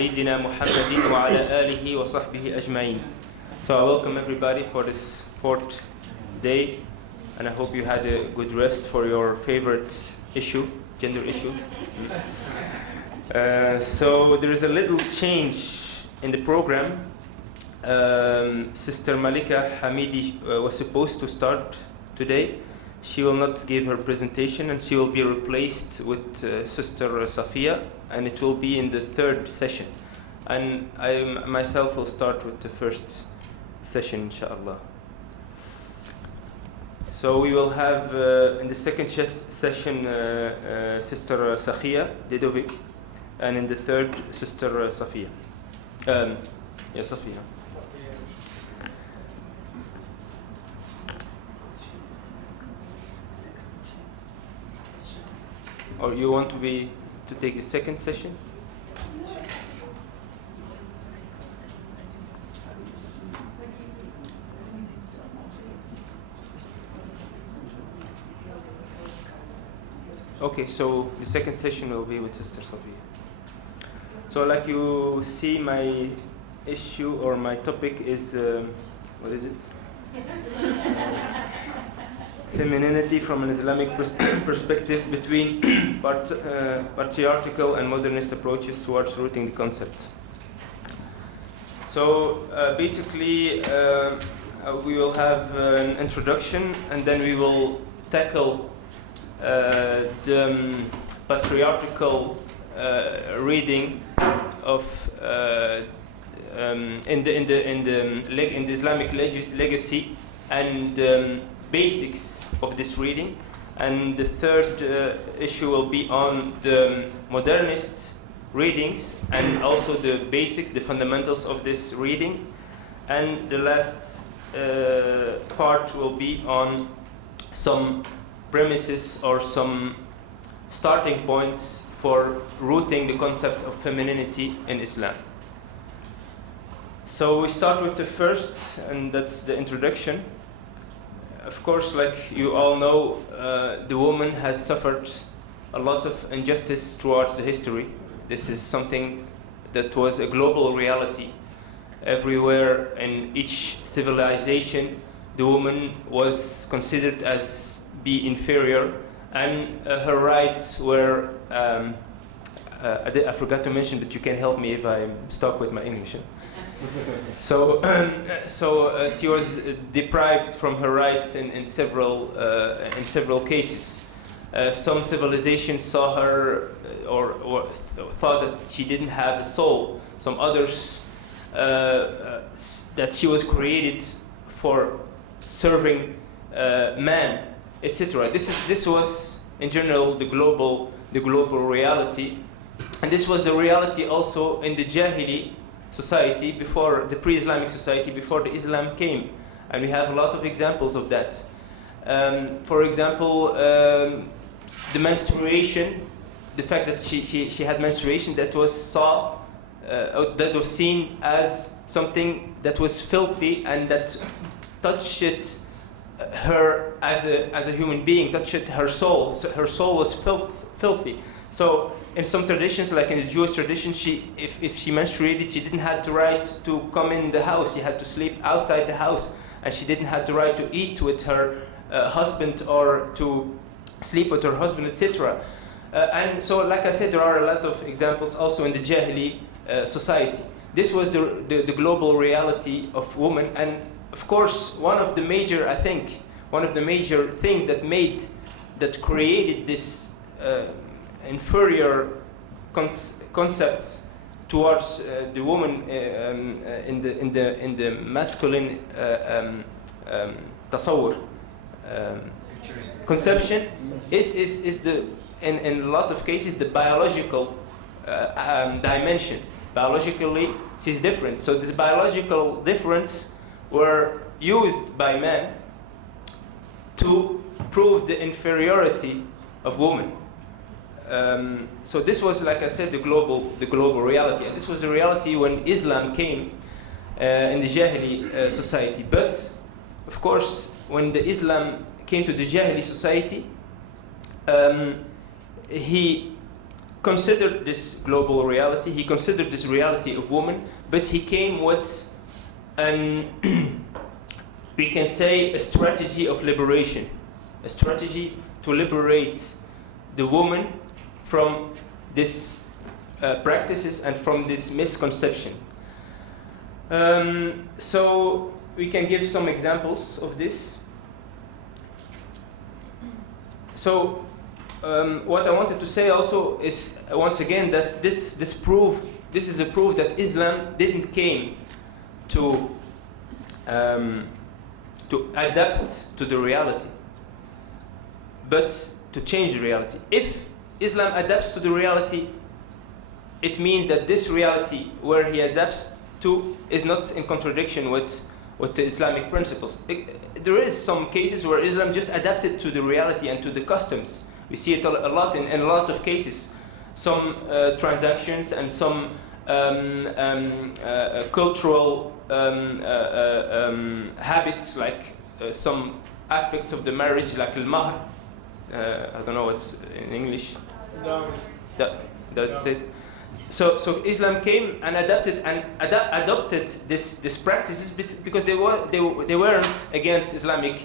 سيدنا محمد وعلى آله وصحبه أجمعين. So I welcome everybody for this fourth day, and I hope you had a good rest for your favorite issue, gender issues. So there is a little change in the program. Sister Malika Hamidi was supposed to start today. She will not give her presentation, and she will be replaced with Sister Safia, and it will be in the third session. And I myself will start with the first session, inshallah. So we will have in the second session Sister Safia Dedovic, and in the third Sister Safia. Safia. Or you want to take the second session? Okay, so the second session will be with Sister Safia. So like you see, my issue or my topic is, what is it? Femininity from an Islamic perspective between patriarchal and modernist approaches towards rooting the concept. So basically we will have an introduction, and then we will tackle the patriarchal reading of in the Islamic legacy and basics of this reading, and the third issue will be on the modernist readings and also the basics, the fundamentals of this reading, and the last part will be on some premises or some starting points for rooting the concept of femininity in Islam. So we start with the first, and that's the introduction. Of course, like you all know, the woman has suffered a lot of injustice towards the history. This is something that was a global reality. Everywhere in each civilization, the woman was considered as be inferior, and her rights were, I forgot to mention, but you can help me if I'm stuck with my English. So she was deprived from her rights in several cases. Some civilizations saw her or thought that she didn't have a soul. Some others that she was created for serving man, etc. This was in general the global reality, and this was the reality also in the Jahili society, before the pre-Islamic society, before the Islam came, and we have a lot of examples of that. For example, the menstruation, the fact that she had menstruation, that was seen as something that was filthy and that touched her as a human being, touched her soul. So her soul was filthy. So in some traditions, like in the Jewish tradition, if she menstruated, she didn't have the right to come in the house. She had to sleep outside the house, and she didn't have the right to eat with her husband or to sleep with her husband, etc. And so, like I said, there are a lot of examples also in the Jahili society. This was the global reality of women, and of course, one of the major things that created this inferior concepts towards the woman in the masculine tasawwur conception is the in a lot of cases the biological dimension. Biologically, she's different. So this biological difference were used by men to prove the inferiority of women. So this was, like I said, the global reality, and this was the reality when Islam came in the Jahili society. But of course, when the Islam came to the Jahili society, he considered this global reality. He considered this reality of woman, but he came with an, we can say, a strategy of liberation, a strategy to liberate the woman from these practices and from this misconception. So we can give some examples of this. So what I wanted to say also is, once again, that this is a proof that Islam didn't came to adapt to the reality, but to change the reality. If Islam adapts to the reality, it means that this reality where he adapts to is not in contradiction with the Islamic principles. There is some cases where Islam just adapted to the reality and to the customs. We see it a lot in a lot of cases. Some transactions and some cultural habits, like some aspects of the marriage, like al-mahr. I don't know what's in English. That's it. So Islam came and adopted this practices because they weren't against Islamic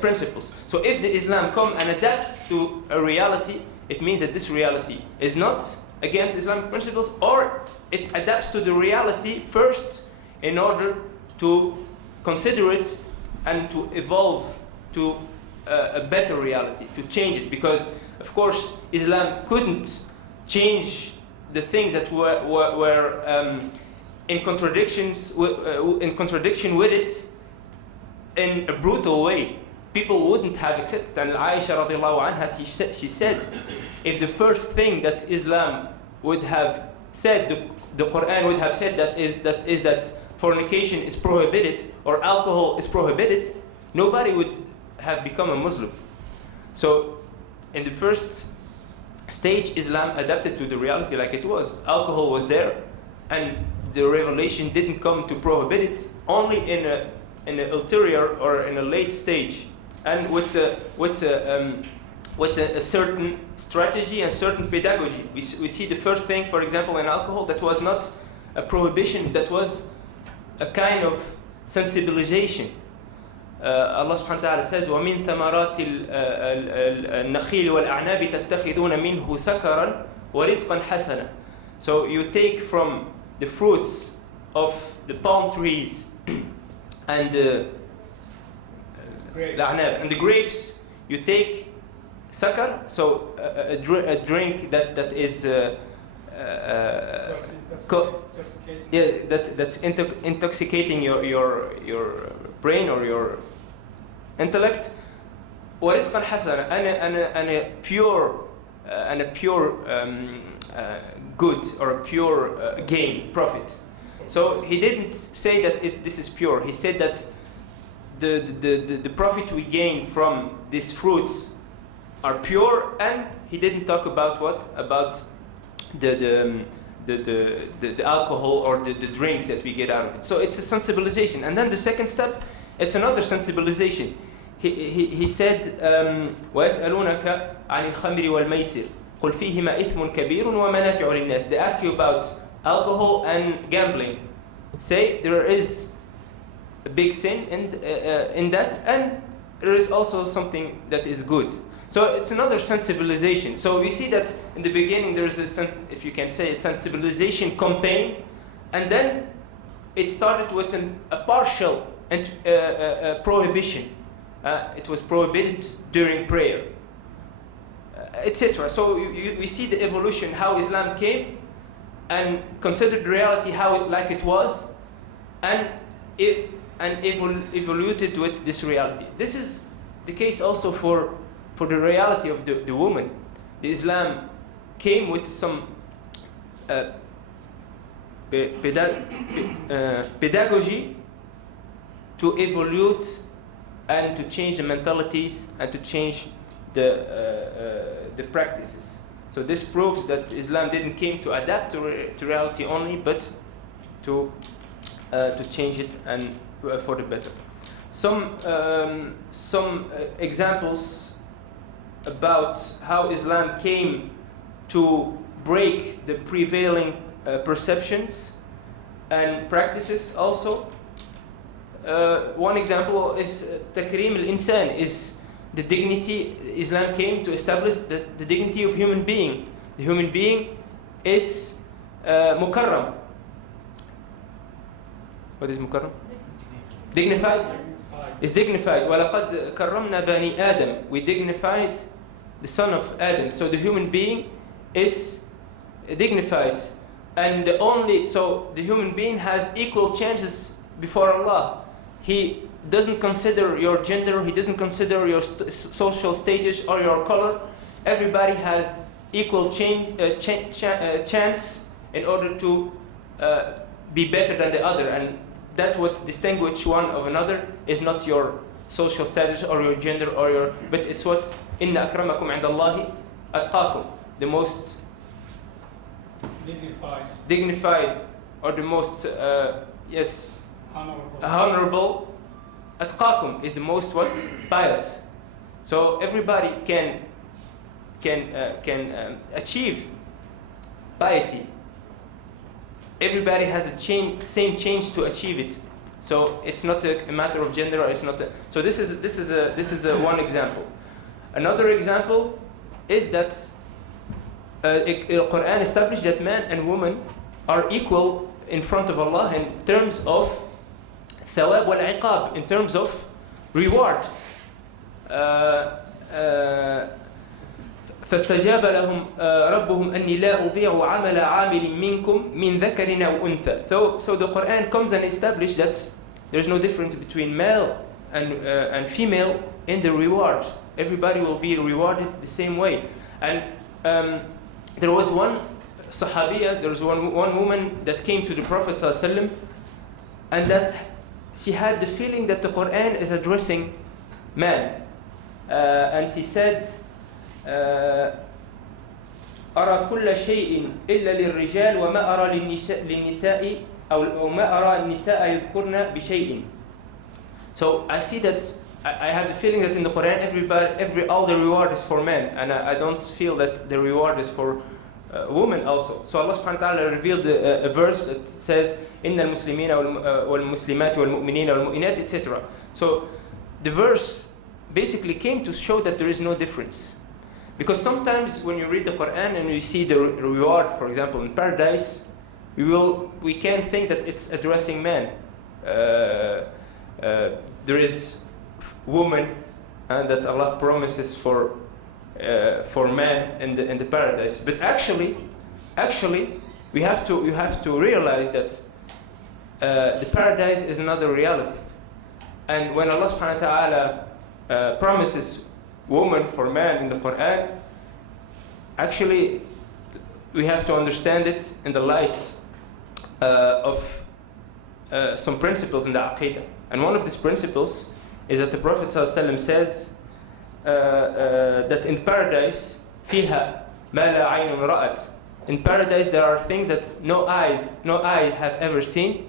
principles. So if the Islam come and adapts to a reality, it means that this reality is not against Islamic principles, or it adapts to the reality first in order to consider it and to evolve to a better reality, to change it. Because of course Islam couldn't change the things that were in contradiction with it in a brutal way. People wouldn't have accepted. And Aisha radiallahu anha, she said, if the first thing that Islam would have said, the Quran would have said that fornication is prohibited or alcohol is prohibited, nobody would have become a Muslim. So in the first stage, Islam adapted to the reality like it was. Alcohol was there, and the revelation didn't come to prohibit it, only in an ulterior or in a late stage, and with a certain strategy and certain pedagogy. We see the first thing, for example, in alcohol, that was not a prohibition, that was a kind of sensibilization. Allah subhanahu wa ta'ala says, وَمِن ثَمَرَاتِ النَّخِيلِ وَالْأَعْنَابِ تَتَّخِذُونَ مِنْهُ سَكَرًا وَرِزْقًا حَسَنًا. So you take from the fruits of the palm trees and the grapes, you take sakar, so a drink that is that's intoxicating your brain or your intellect. وَرِزْقًا حَسَنًا, and a pure good or a pure gain, profit. So he didn't say that this is pure. He said that the profit we gain from these fruits are pure, and he didn't talk about what? About the alcohol or the drinks that we get out of it. So it's a sensibilization. And then the second step, it's another sensibilization. He said, وَيَسْأَلُونَكَ عَنِ الْخَمْرِ وَالْمَيْسِرِ قُلْ فِيهِمَا إِثْمٌ كَبِيرٌ وَمَنَافِعُ لِلنَّاسِ. They ask you about alcohol and gambling. Say there is a big sin in that, and there is also something that is good. So it's another sensibilization. So we see that in the beginning there is a sense, if you can say, a sensibilization campaign, and then it started with a partial prohibition. It was prohibited during prayer, etc. So we see the evolution, how Islam came and considered reality like it was, and evoluted with this reality. This is the case also for the reality of the woman. The Islam came with some pedagogy to evolute and to change the mentalities and to change the practices. So this proves that Islam didn't came to adapt to reality only, but to change it and for the better. Some examples about how Islam came to break the prevailing perceptions and practices also. One example is takrim al-insan, is the dignity. Islam came to establish the dignity of human being. The human being is mukarram. What is mukarram? Dignified. Is dignified. وَلَقَدْ كَرَّمْنَا بَنِي آدَمَ. We dignified the son of Adam. So the human being is dignified. And so the human being has equal chances before Allah. He doesn't consider your gender, he doesn't consider your social status or your color. Everybody has equal chance in order to be better than the other. And that what distinguishes one of another is not your social status or your gender or your, but it's what inna akramakum indallahi atqakum, the most dignified or the most honorable. Atqakum is the most what? Pious. So everybody can achieve piety. Everybody has a same change to achieve it. So it's not a matter of gender. Or it's not. So this is one example. Another example is that the Quran established that man and woman are equal in front of Allah in terms of thawab wal iqab, in terms of reward. فاستجاب لهم ربهم أني لا أضيع عمل عامل منكم من ذكر أو أنثى. So the Quran comes and establishes that there's no difference between male and female in the reward. Everybody will be rewarded the same way. And there was one Sahabiya, there was one woman that came to the Prophet ﷺ, and that she had the feeling that the Quran is addressing man. And she said, أرى كل شيء إلا للرجال وما أرى للنساء أو ما أرى النساء يذكرن بشيء. So I see that I have the feeling that in the Quran all the reward is for men, and I don't feel that the reward is for women also. So Allah subhanahu wa ta'ala revealed a verse that says إن المسلمين والمسلمات والمؤمنين والمؤمنات etc. So the verse basically came to show that there is no difference. Because sometimes when you read the Quran and you see the reward, for example, in paradise, we can think that it's addressing man. There is woman that Allah promises for man in the paradise. But actually, you have to realize that the paradise is another reality. And when Allah subhanahu wa ta'ala promises woman for man in the Quran, actually we have to understand it in the light of some principles in the Aqidah. And one of these principles is that the Prophet ﷺ says that in paradise, فيها ما لا عين رأت. In paradise there are things that no eye have ever seen,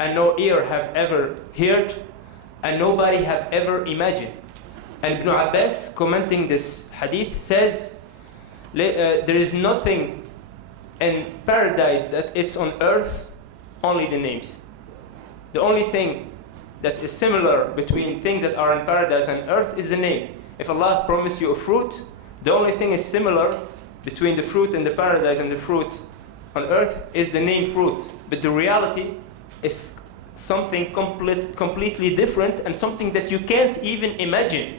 and no ear have ever heard, and nobody have ever imagined. And Ibn Abbas, commenting this hadith, says there is nothing in paradise that it's on earth, only the names. The only thing that is similar between things that are in paradise and earth is the name. If Allah promised you a fruit, the only thing is similar between the fruit in the paradise and the fruit on earth is the name fruit. But the reality is something completely different, and something that you can't even imagine.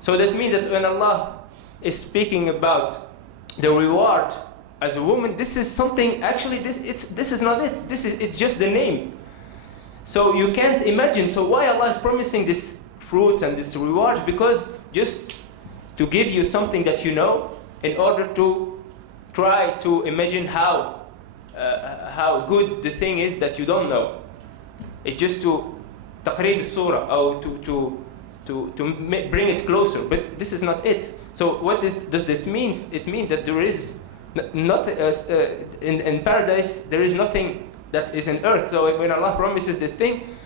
So that means that when Allah is speaking about the reward as a woman, this is something, actually this is not it. It's just the name. So you can't imagine. So why Allah is promising this fruit and this reward? Because just to give you something that you know, in order to try to imagine how good the thing is that you don't know. It's just to taqrib al-surah, or to bring it closer. But this is not it. So what does it mean? It means that there is nothing in paradise. There is nothing that is in earth. So when Allah promises the thing,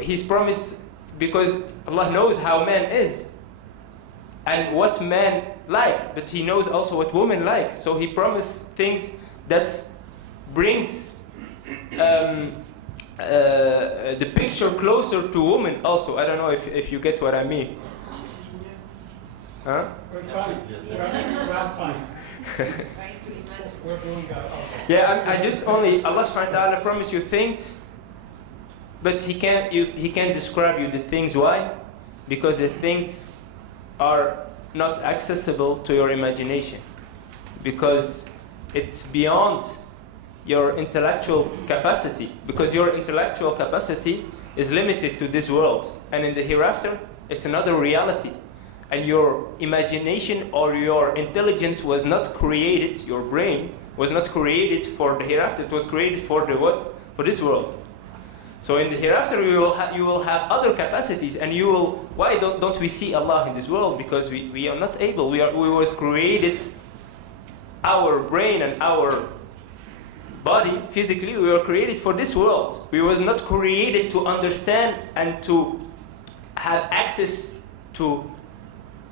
He's promised because Allah knows how man is. and what men like, but he knows also what women like. So he promised things that brings the picture closer to women also. I don't know if you get what I mean. Huh? We're trying. We're out time. We're doing Yeah, I just only, Allah subhanahu wa ta'ala promise you things, but He can't describe you the things. Why? Because the things are not accessible to your imagination. Because it's beyond your intellectual capacity. Because your intellectual capacity is limited to this world. And in the hereafter, it's another reality. And your imagination or your intelligence was not created, your brain was not created for the hereafter, it was created for the what? For this world. So in the hereafter you will have other capacities, and you will, why don't we see Allah in this world? Because we are not able, we was created, our brain and our body, physically, we were created for this world. We was not created to understand and to have access to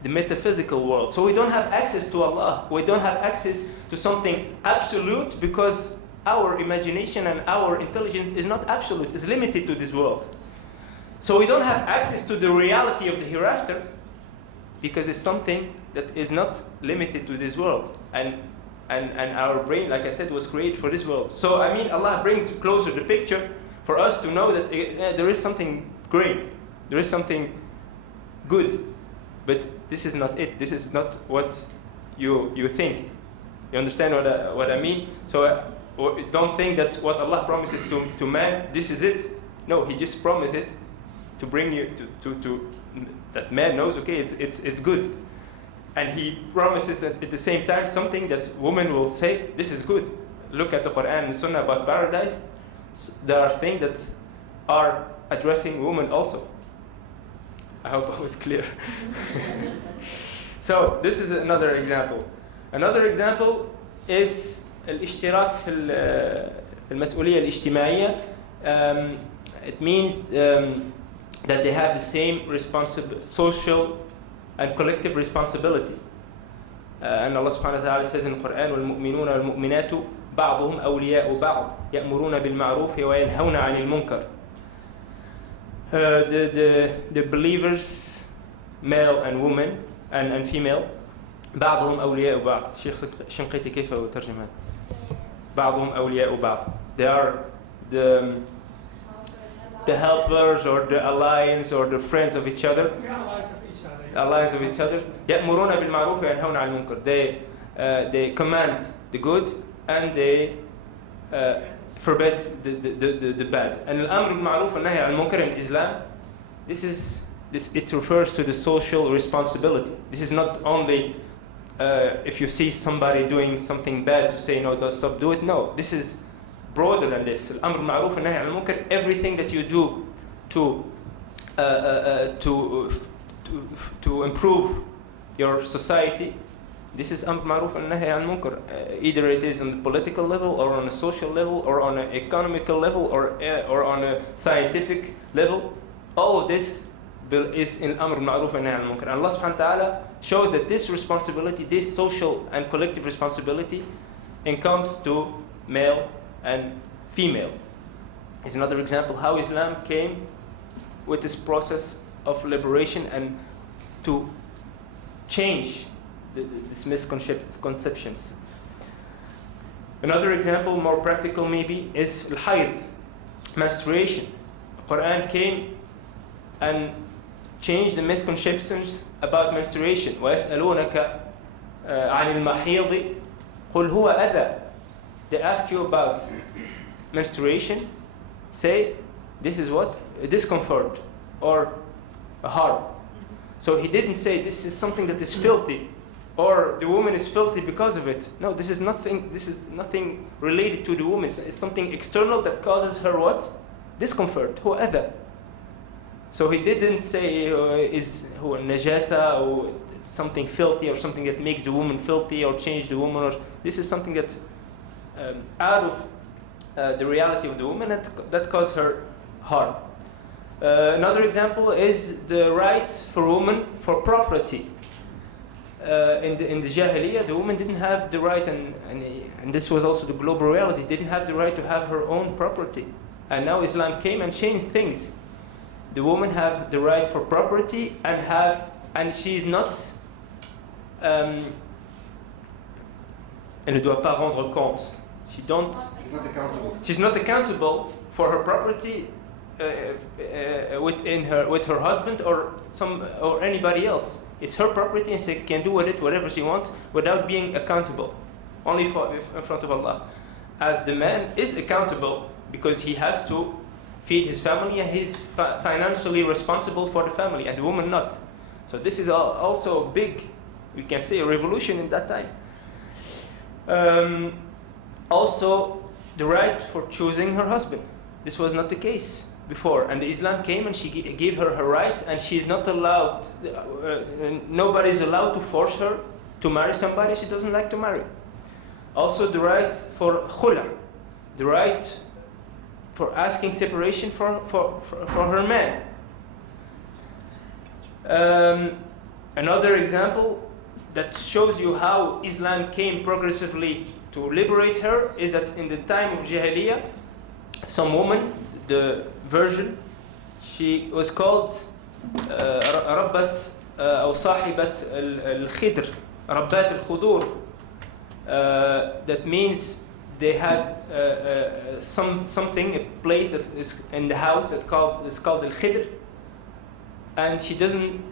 the metaphysical world. So we don't have access to Allah. We don't have access to something absolute because our imagination and our intelligence is not absolute. It's limited to this world. So we don't have access to the reality of the hereafter because it's something that is not limited to this world. And our brain, like I said, was created for this world. So I mean, Allah brings closer the picture for us to know that there is something great. There is something good. But this is not it. This is not what you think. You understand what I mean? So don't think that what Allah promises to man, this is it. No, He just promised it to bring you to that man knows, okay, it's good. And He promises at the same time something that women will say, this is good. Look at the Quran and Sunnah about paradise. There are things that are addressing women also. I hope I was clear. So this is another example. Another example is الاشتراك في المسؤولية الاجتماعية. It means that they have the same social and collective responsibility. And Allah subhanahu wa ta'ala says in the Quran, وَالْمُؤْمِنُونَ وَالْمُؤْمِنَاتُ بَعْضُهُمْ أَوْلِيَاءُ بَعْضٍ يَأْمُرُونَ بِالْمَعْرُوفِ وَيَنْهَوْنَ عَنِ الْمُنكَرِ. The believers, male and woman and female, بعضهم أولياء بعض. شيخ الشنقيطي كيف ترجمها؟ بعضهم أولياء بعض. They are the helpers or the alliance or the friends of each other. Alliance of each other. يأمرون بالمعروف وينهون عن المنكر. They command the good and they forbid the bad. And الأمر بالمعروف والنهي عن المنكر in Islam, it refers to the social responsibility. This is not only if you see somebody doing something bad to say no, don't stop, do it. No, this is broader than this. الأمر بالمعروف والنهي عن المنكر, everything that you do to improve your society, this is أمر معروف والنهي عن المنكر. Either it is on the political level or on a social level or on an economical level or on a scientific level. All of this is in Amr al-Ma'ruf and Nahy al-Munkar. And Allah subhanahu wa ta'ala shows that this responsibility, this social and collective responsibility, encompasses to male and female. Is another example how Islam came with this process of liberation and to change these misconceptions. Another example, more practical maybe, is al-hayd, menstruation. The Quran came and changed the misconceptions about menstruation. وَيَسْأَلُونَكَ عَنِ الْمَحِيضِ قُلْ هُوَ أَذَى. They ask you about menstruation. Say, this is what? A discomfort or a harm. So he didn't say this is something that is filthy or the woman is filthy because of it. No, this is nothing related to the woman. It's something external that causes her what? Discomfort. هو أذى. So he didn't say is najasa or something filthy or something that makes the woman filthy or change the woman. Or this is something that's out of the reality of the woman that causes her harm. Another example is the right for women for property. in the Jahiliyyah, the woman didn't have the right, and this was also the global reality, didn't have the right to have her own property. And now Islam came and changed things. The woman have the right for property and she's not. Elle ne doit pas rendre compte. She's not accountable. She's not accountable for her property with her husband or anybody else. It's her property and she can do with it whatever she wants without being accountable, only in front of Allah. As the man is accountable because he has to feed his family and he's financially responsible for the family, and the woman not. So this is also a big, we can say, a revolution in that time. Also, the right for choosing her husband. This was not the case before, and the Islam came and she gave her her right, and she's not allowed, nobody is allowed to force her to marry somebody she doesn't like to marry. Also the right for khula, the right for asking separation for her man. Another example that shows you how Islam came progressively to liberate her is that in the time of Jahiliyyah, some woman, the virgin, she was called Rabbat أو صاحبة الخدر, Rabbat al-Khudur. That means they had something, a place that is in the house that is called al-Khidr, and she doesn't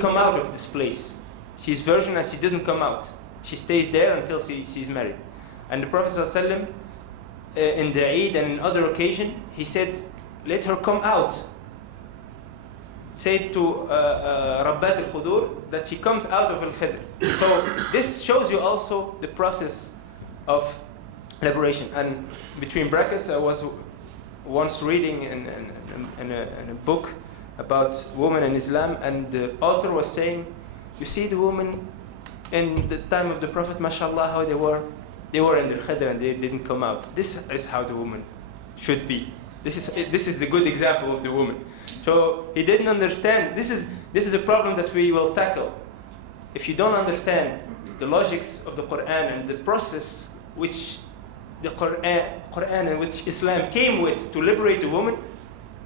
come out of this place. She's virgin and she doesn't come out. She stays there until she's married. And the Prophet ﷺ, in the Eid and in other occasion, he said, let her come out. Say to Rabbat al-Khudur that she comes out of al-Khidr. So this shows you also the process of liberation. And between brackets, I was once reading in a book about women in Islam, and the author was saying, you see the women in the time of the Prophet, mashallah, how they were in the Khidr and they didn't come out. This is how the woman should be. This is the good example of the woman. So he didn't understand. This is a problem that we will tackle. If you don't understand the logics of the Quran and the process which the Quran and which Islam came with to liberate the woman,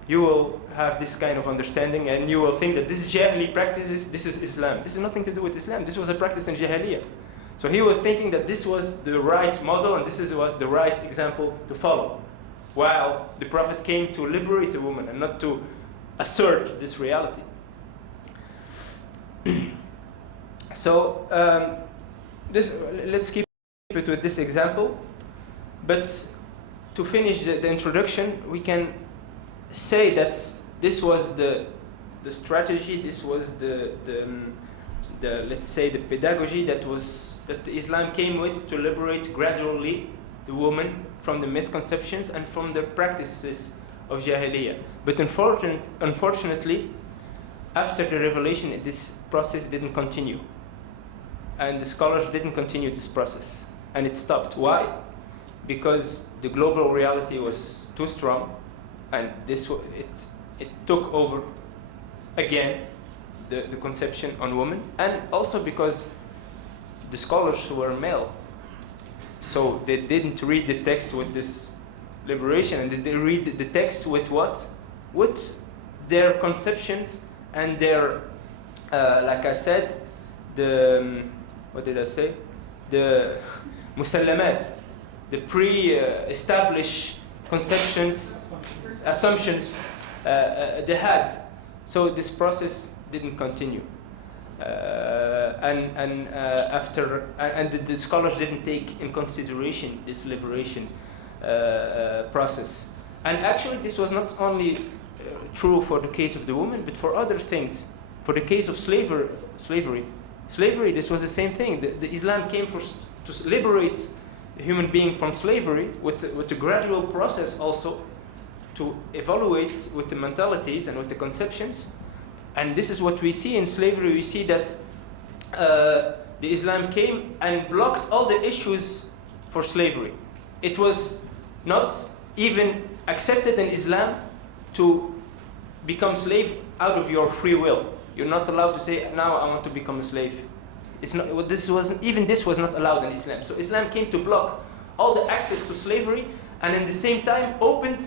you will have this kind of understanding and you will think that this is Jahili practices, this is Islam. This has nothing to do with Islam. This was a practice in Jahiliyyah. So he was thinking that this was the right model and this was the right example to follow, while the Prophet came to liberate the woman and not to assert this reality. So let's keep it with this example. But to finish the introduction, we can say that this was the strategy, this was the let's say the pedagogy that Islam came with to liberate gradually the woman from the misconceptions and from the practices of Jahiliyyah. But unfortunately, after the revelation, this process didn't continue. And the scholars didn't continue this process. And it stopped. Why? Because the global reality was too strong, and it took over again the conception on women, and also because the scholars were male. So they didn't read the text with this liberation, and they read the text with what? With their conceptions and their, like I said, what did I say? The musallamat, the pre-established conceptions, assumptions they had. So this process didn't continue. And the scholars didn't take in consideration this liberation process. And actually this was not only true for the case of the woman, but for other things. For the case of slavery, this was the same thing. The Islam came to liberate the human being from slavery with the gradual process also to evaluate with the mentalities and with the conceptions. And this is what we see in slavery. We see that the Islam came and blocked all the issues for slavery. It was not even accepted in Islam to become slave out of your free will. You're not allowed to say, now I want to become a slave. It's not, this was not allowed in Islam. So Islam came to block all the access to slavery, and in the same time opened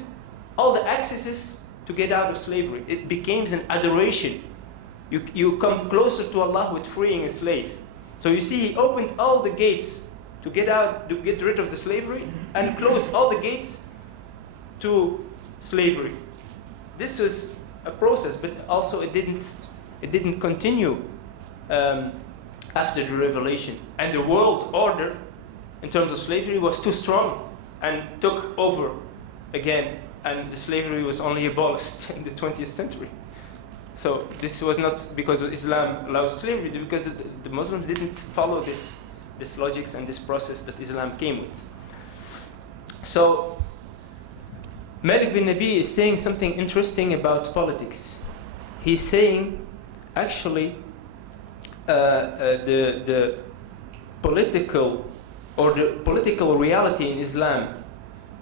all the accesses to get out of slavery. It became an adoration. You come closer to Allah with freeing a slave. So you see, he opened all the gates to get rid of the slavery, and closed all the gates to slavery. This was a process, but also it didn't continue after the revelation. And the world order in terms of slavery was too strong and took over again, and the slavery was only abolished in the 20th century. So this was not because Islam allows slavery, because the Muslims didn't follow this logics and this process that Islam came with. So Malik bin Nabi is saying something interesting about politics. He's saying, actually, the political reality in Islam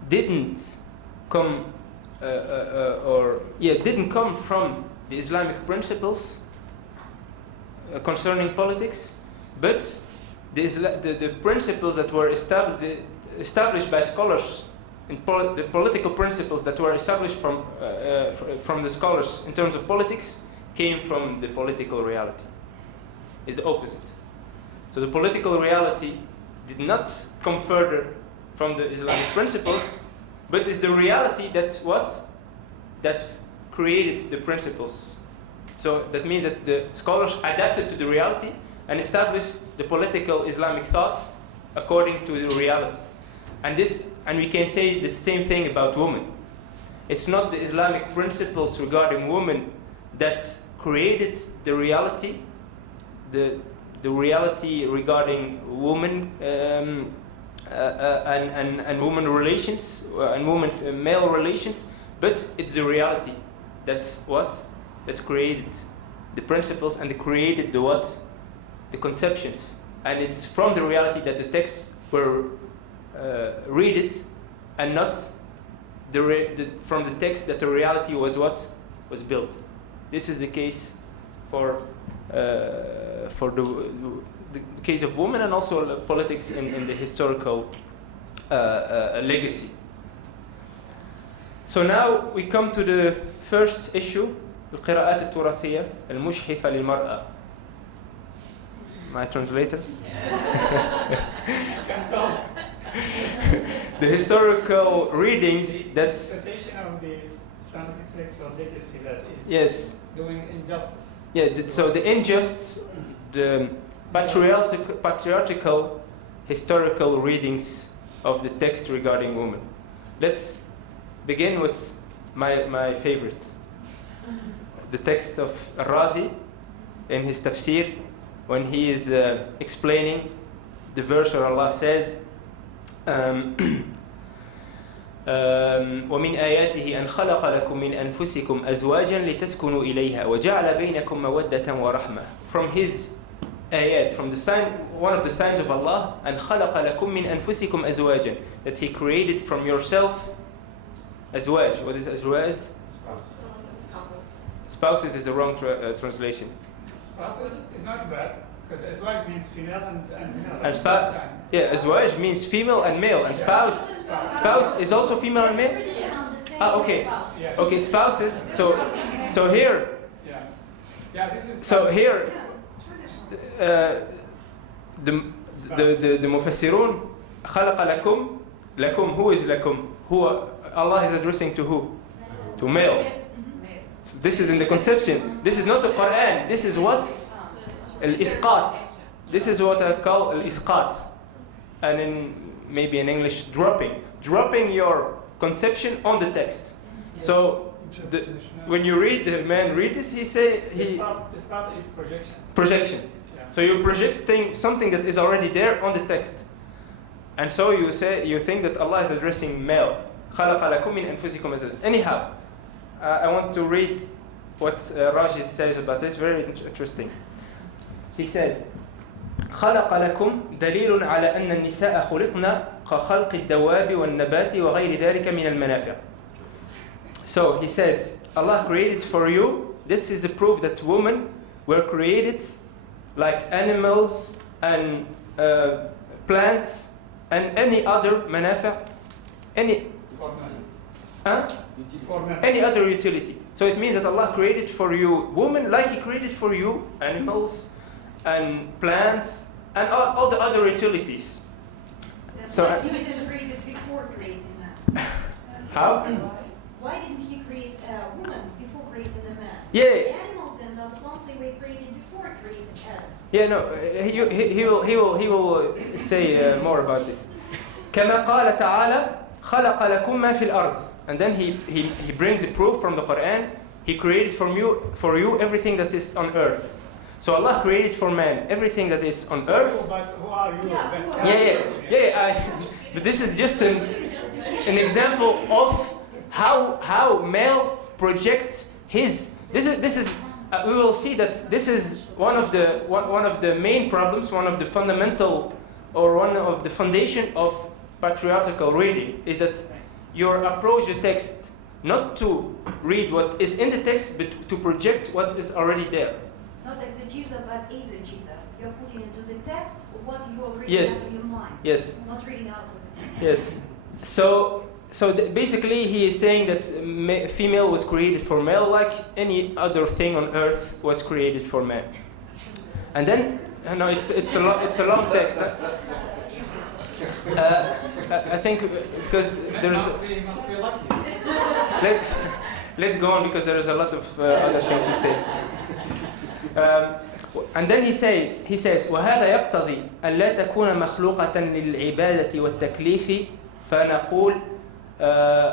didn't come from the Islamic principles concerning politics, but the principles that were established by scholars, the political principles that were established from the scholars in terms of politics, came from the political reality. It's the opposite. So the political reality did not come further from the Islamic principles, but is the reality that created the principles. So that means that the scholars adapted to the reality and established the political Islamic thoughts according to the reality. And we can say the same thing about women. It's not the Islamic principles regarding women that created the reality, the reality regarding women and women relations and male relations, but it's the reality that created the principles and created the conceptions. And it's from the reality that the texts were read it, and not from the text that the reality was built. This is the case for the case of women, and also politics in the historical legacy. So now we come to the first issue, القراءات التراثية المشحفة للمرأة. My translator? The historical readings that Citation of the Islamic intellectual legacy that is doing injustice. Yeah, so the unjust, the patriarchal historical readings of the text regarding women. Let's begin with my favorite, the text of Razi in his tafsir, when he is explaining the verse where Allah says, ومن آياته أن خلق لكم من أنفسكم أزواجا لتسكنوا إليها وجعل بينكم مودة ورحمة. From his ayat, from the sign, one of the signs of Allah, أن خلق لكم من أنفسكم أزواجا, that He created from yourself أزواج. What is أزواج? Spouses is a wrong translation. Spouses is not bad, because azwaj means female and male. And spouse, azwaj means female and male, and spouse is also female and male. Okay, okay, spouses. So here. Yeah, this is. So here, the mufassirun خلق لكم. Who is lakum? Who Allah is addressing to who? To males. So this is in the conception. This is not the Quran. This is what? Al-Isqat. This is what I call Al-Isqat. And maybe in English, dropping your conception on the text. Yes. So when you read, the man read this, Isqat is projection. Projection. Yeah. So you're projecting something that is already there on the text. And so you think that Allah is addressing male. خَلَقَ لَكُم مِّنْ أَنفُسِكُمْ أَزْوَاجًا. Anyhow, I want to read what Rashid says about this. Very interesting. He says, خلق لكم دليل على أن النساء خلقن كخلق الدواب والنبات وغير ذلك من المنافع. So he says, Allah created for you. This is a proof that women were created like animals and plants and any other any other utility. So it means that Allah created for you women like He created for you animals and plants and all the other utilities. So He didn't create it before creating man. How? Why didn't He create a woman before creating the man? Yeah. The animals and the plants they were created before creating Adam. Yeah, no, he will say more about this. كما قال تعالى خلق لكم ما في الأرض. And then he brings a proof from the Quran. He created for you everything that is on earth. So Allah created for man everything that is on earth. But who are you? But this is just an example of how male projects his. This is we will see that this is one of the main problems, one of the fundamental or one of the foundation of patriarchal reading is that you approach the text not to read what is in the text, but to project what is already there. Not exegesis, but eisegesis. You're putting into the text what you already Yes. have in your mind. Yes. Not reading out of the text. Yes. So basically he is saying that female was created for male like any other thing on earth was created for man. And then no, it's a long text. I think because there's. Must be lucky. Let's go on because there is a lot of other things to say. And then he says وهذا يقتضي أن لا تكون مخلوقة للعبادة والتكليف فنقول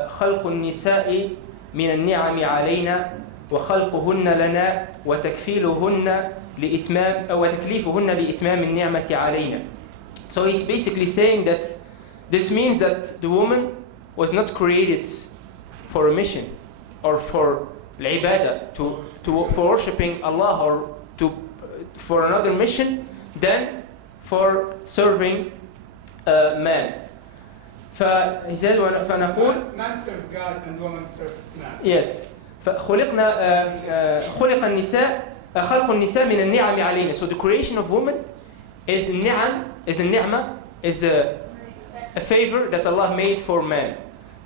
خلق النساء من النعم علينا وخلقهن لنا وتكفيلهن لإتمام النعمة علينا. So he's basically saying that this means that the woman was not created for a mission or for ibadah, for worshipping Allah or for another mission than for serving man. He says فنقول Man serve God and woman serve man. Yes. خلق النساء خلق النساء من النعم علينا. So the creation of woman is a favor that Allah made for man.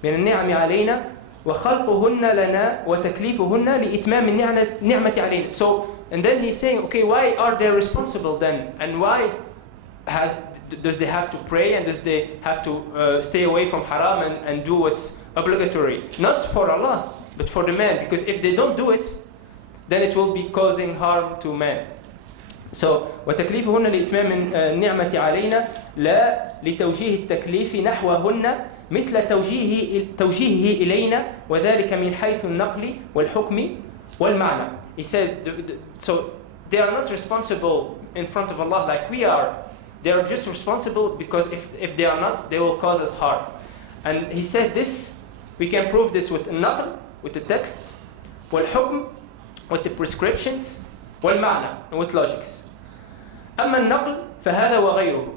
من النعم علينا وخلقهن لنا وتكليفهن لإتمام النعمة علينا. So and then he's saying, okay, why are they responsible then? And why does they have to pray and does they have to stay away from haram and do what's obligatory? Not for Allah, but for the man. Because if they don't do it, then it will be causing harm to man. So وتكليفهن لإتمام النعمة علينا لا لتوجيه التكليف نحوهن مثل توجيهه إلينا وذلك من حيث النقل والحكم والمعنى. He says, so they are not responsible in front of Allah like we are. They are just responsible because if they are not, they will cause us harm. And he said this, we can prove this with النقل, with the text, والحكم, with the prescriptions, والمعنى, and with logics. أما النقل فهذا وغيره.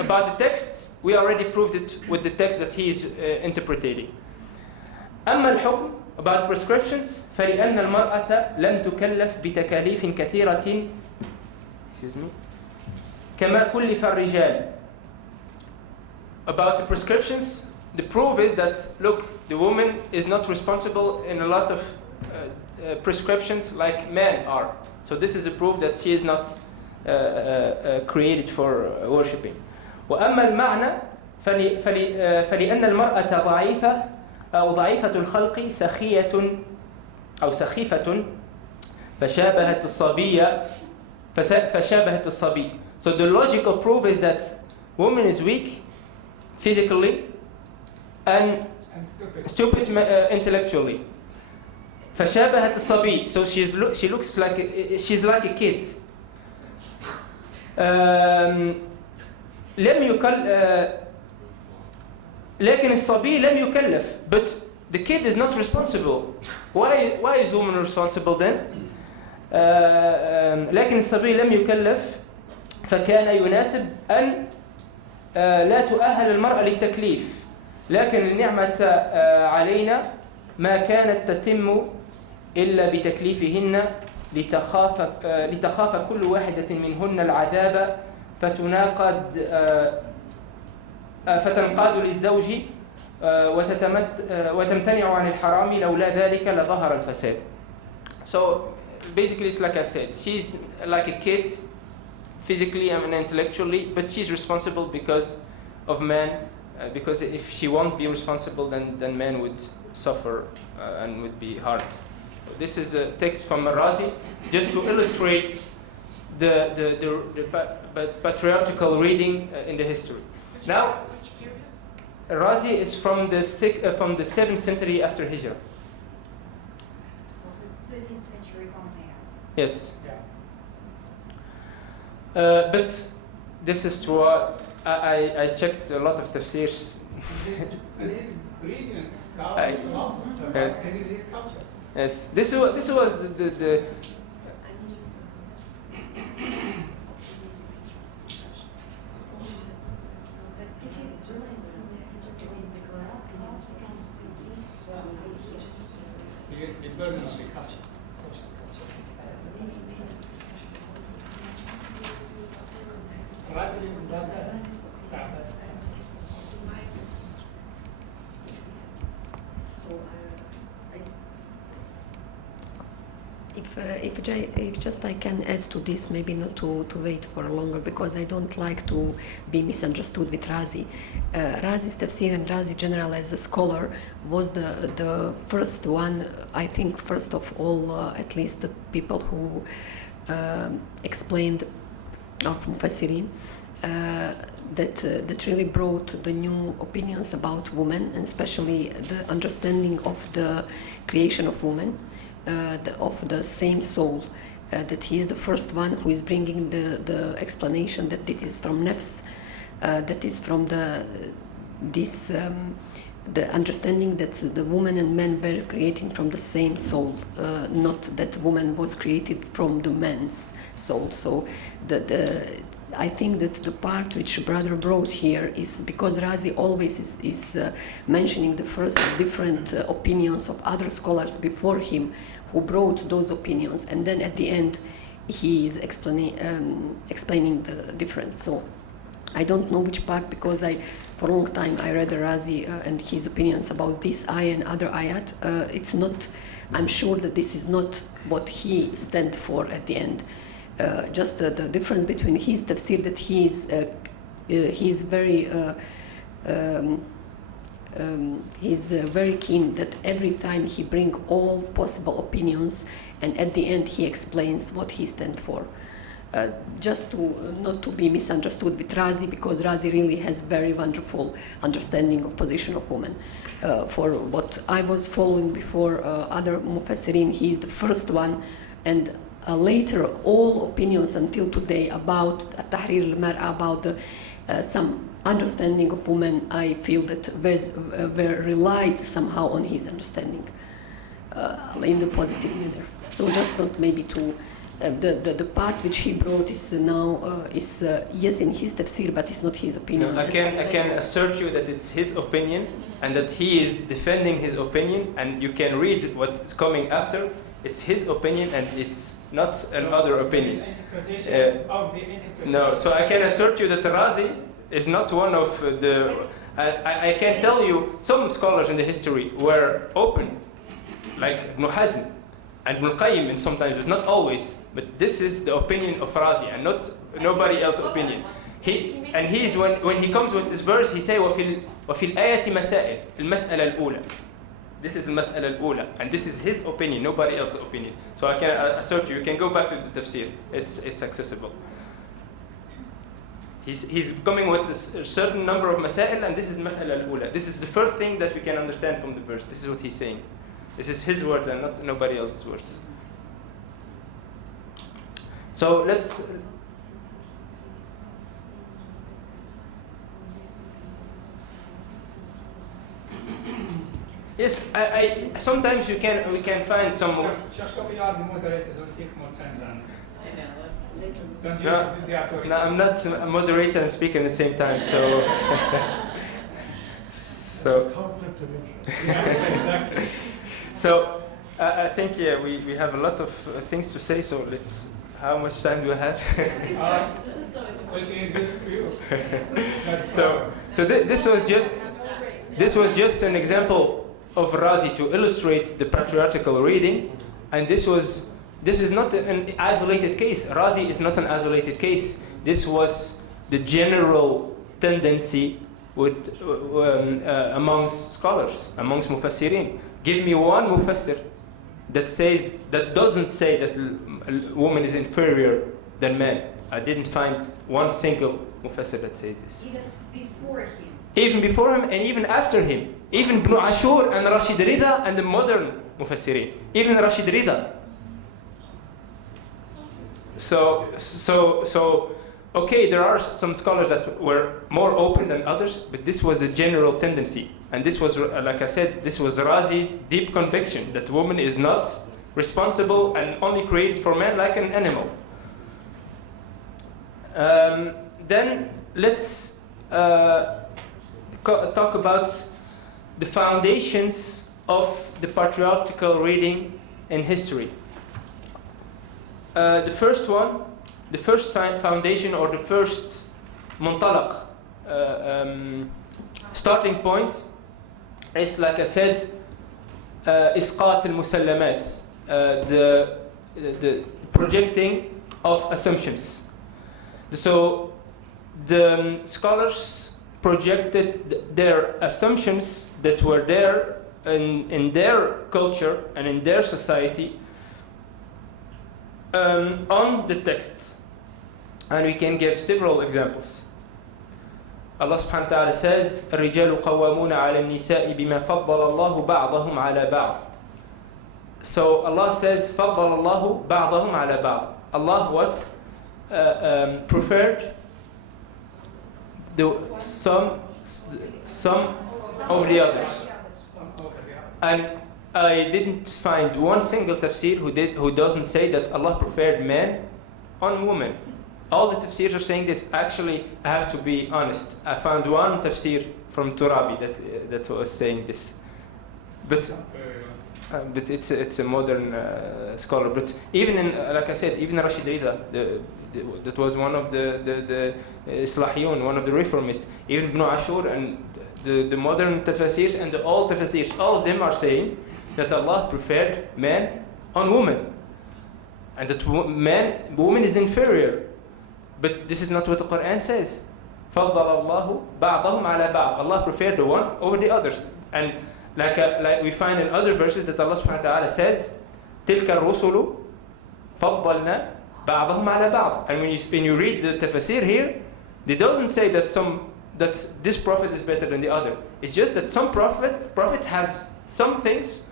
About the texts, we already proved it with the text that he is interpreting. أما الحكم, about prescriptions, فلأن المرأة لم تكلف بتكاليف كثيرة كما كلف الرجال. About the prescriptions, the proof is that, look, the woman is not responsible in a lot of prescriptions like men are. So this is a proof that she is not created for worshipping. وأما المعنى فلأن المرأة ضعيفة أو ضعيفة الخلق سخية أو سخيفة فشابهت الصبي. So the logical proof is that woman is weak physically and stupid intellectually. فشابهت الصبي. So she looks like she's like a kid. لكن الصبي لم يكلف. But the kid is not responsible. Why is woman responsible then? لكن الصبي لم يكلف فكان يناسب أن لا تؤهل المرأة للتكليف. لكن النعمة علينا ما كانت تتم إلا بتكليفهن لتخاف كل واحدة منهن العذاب فتنقاد للزوج وتمتنع عن الحرام لولا ذلك لظهر الفساد. So basically it's like I said, she's like a kid physically and intellectually, but she's responsible because of men, because if she won't be responsible, then men would suffer and would be harmed. This is a text from Razi, just to illustrate the patriarchal reading in the history. Now, Which period? Razi is from the 7th century after Hijrah. Was it 13th century on there? Yes. Yeah. But this is true. I checked a lot of tafsirs. He's a brilliant scholar, philosopher, Yeah. this is his culture. Yes. This was the The burden of the culture, social culture. Razi is that there? Yeah, that's If just I can add to this, maybe not to wait for longer, because I don't like to be misunderstood with Razi. Razi's tafsir and Razi general as a scholar was the first one, I think first of all, at least the people who explained of Mufassirin, that really brought the new opinions about women, and especially the understanding of the creation of women, of the same soul. That he is the first one who is bringing the explanation that it is from nafs, that is from the understanding that the woman and man were creating from the same soul, not that woman was created from the man's soul. So I think that the part which brother brought here is because Razi always is mentioning the first different opinions of other scholars before him who brought those opinions, and then at the end he is explaining the difference. So I don't know which part, because for a long time I read Razi and his opinions about this ayah and other ayat. It's not, I'm sure that this is not what he stands for at the end. Just the difference between his tafsir, that he's very keen that every time he bring all possible opinions, and at the end he explains what he stands for. Just not to be misunderstood with Razi, because Razi really has very wonderful understanding of position of women. For what I was following before other Mufassirin, he is the first one, and later all opinions until today about Tahrir al-Mar'a, about some understanding of women, I feel that were relied somehow on his understanding in the positive manner. So just not maybe to the part which he brought is now yes in his tafsir, but it's not his opinion. No, I can assert you that it's his opinion, and that he is defending his opinion, and you can read what's coming after. It's his opinion, and it's not another opinion. Interpretation of the interpretation. No, so I can assert you that Razi is not one of the. I can tell you some scholars in the history were open, like Ibn Hazm and Ibn Qayyim, and sometimes, but not always. But this is the opinion of Razi, and not nobody else's opinion. He's when he comes with this verse, he say وفي الآية مسائل المسألة الأولى. This is المسألة الأولى, and this is his opinion, nobody else's opinion. So I can assert you can go back to the tafsir. It's accessible. He's coming with a certain number of masail, and this is المسألة الأولى. This is the first thing that we can understand from the verse. This is what he's saying. This is his words and not nobody else's words. So let's. Yes, I sometimes we can find some. Shashok, you are the moderator. Don't take more time than. Don't No, use the authority. no, I'm not a moderator and speaker at the same time, so. Conflict of interest. Yeah, exactly. So, I think we have a lot of things to say, so let's. How much time do I have? Question is to you. This was just an example of Razi to illustrate the patriarchal reading, and this is not an isolated case. Razi is not an isolated case. This was the general tendency amongst scholars, amongst mufassirin. Give me one mufassir that doesn't say that a woman is inferior than man. I didn't find one single mufassir that says this. Even before him and even after him. Even Ibn Ashur and Rashid Rida and the modern mufassirin. Even Rashid Rida. So, okay, there are some scholars that were more open than others, but this was the general tendency. And this was, like I said, this was Razi's deep conviction that woman is not responsible and only created for man like an animal. Then let's talk about the foundations of the patriarchal reading in history. The first foundation, or the first muntalaq, starting point, is, like I said, isqat al-musallamat, the projecting of assumptions. So the scholars projected their assumptions that were there in their culture and in their society on the texts. And we can give several examples. Allah subhanahu wa ta'ala says, الرجال قوامون على النساء بما فضل الله بعضهم على بعض. So Allah says, فضل الله بعضهم على بعض. Allah what? Preferred some over the others. And I didn't find one single tafsir who doesn't say that Allah preferred man on woman. All the tafsirs are saying this. Actually, I have to be honest. I found one tafsir from Turabi that was saying this. But it's a modern scholar. But even in, like I said, even Rashid Rida, that was one of the Islahiyun, one of the reformists. Even Ibn Ashur and the modern tafsirs and the old tafsirs, all of them are saying that Allah preferred man on woman, and that woman is inferior. But this is not what the Quran says. فَضَّلَ اللَّهُ بَعْضَهُمْ عَلَى بَعْضٍ. Allah preferred the one over the others. And like we find in other verses that Allah subhanahu wa ta'ala says, تِلْكَ الرُّسُلُ فَضَّلْنَا بَعْضَهُمْ عَلَى بَعْضٍ. And when you read the tafsir here, they doesn't say that this prophet is better than the other. It's just that some prophet has some things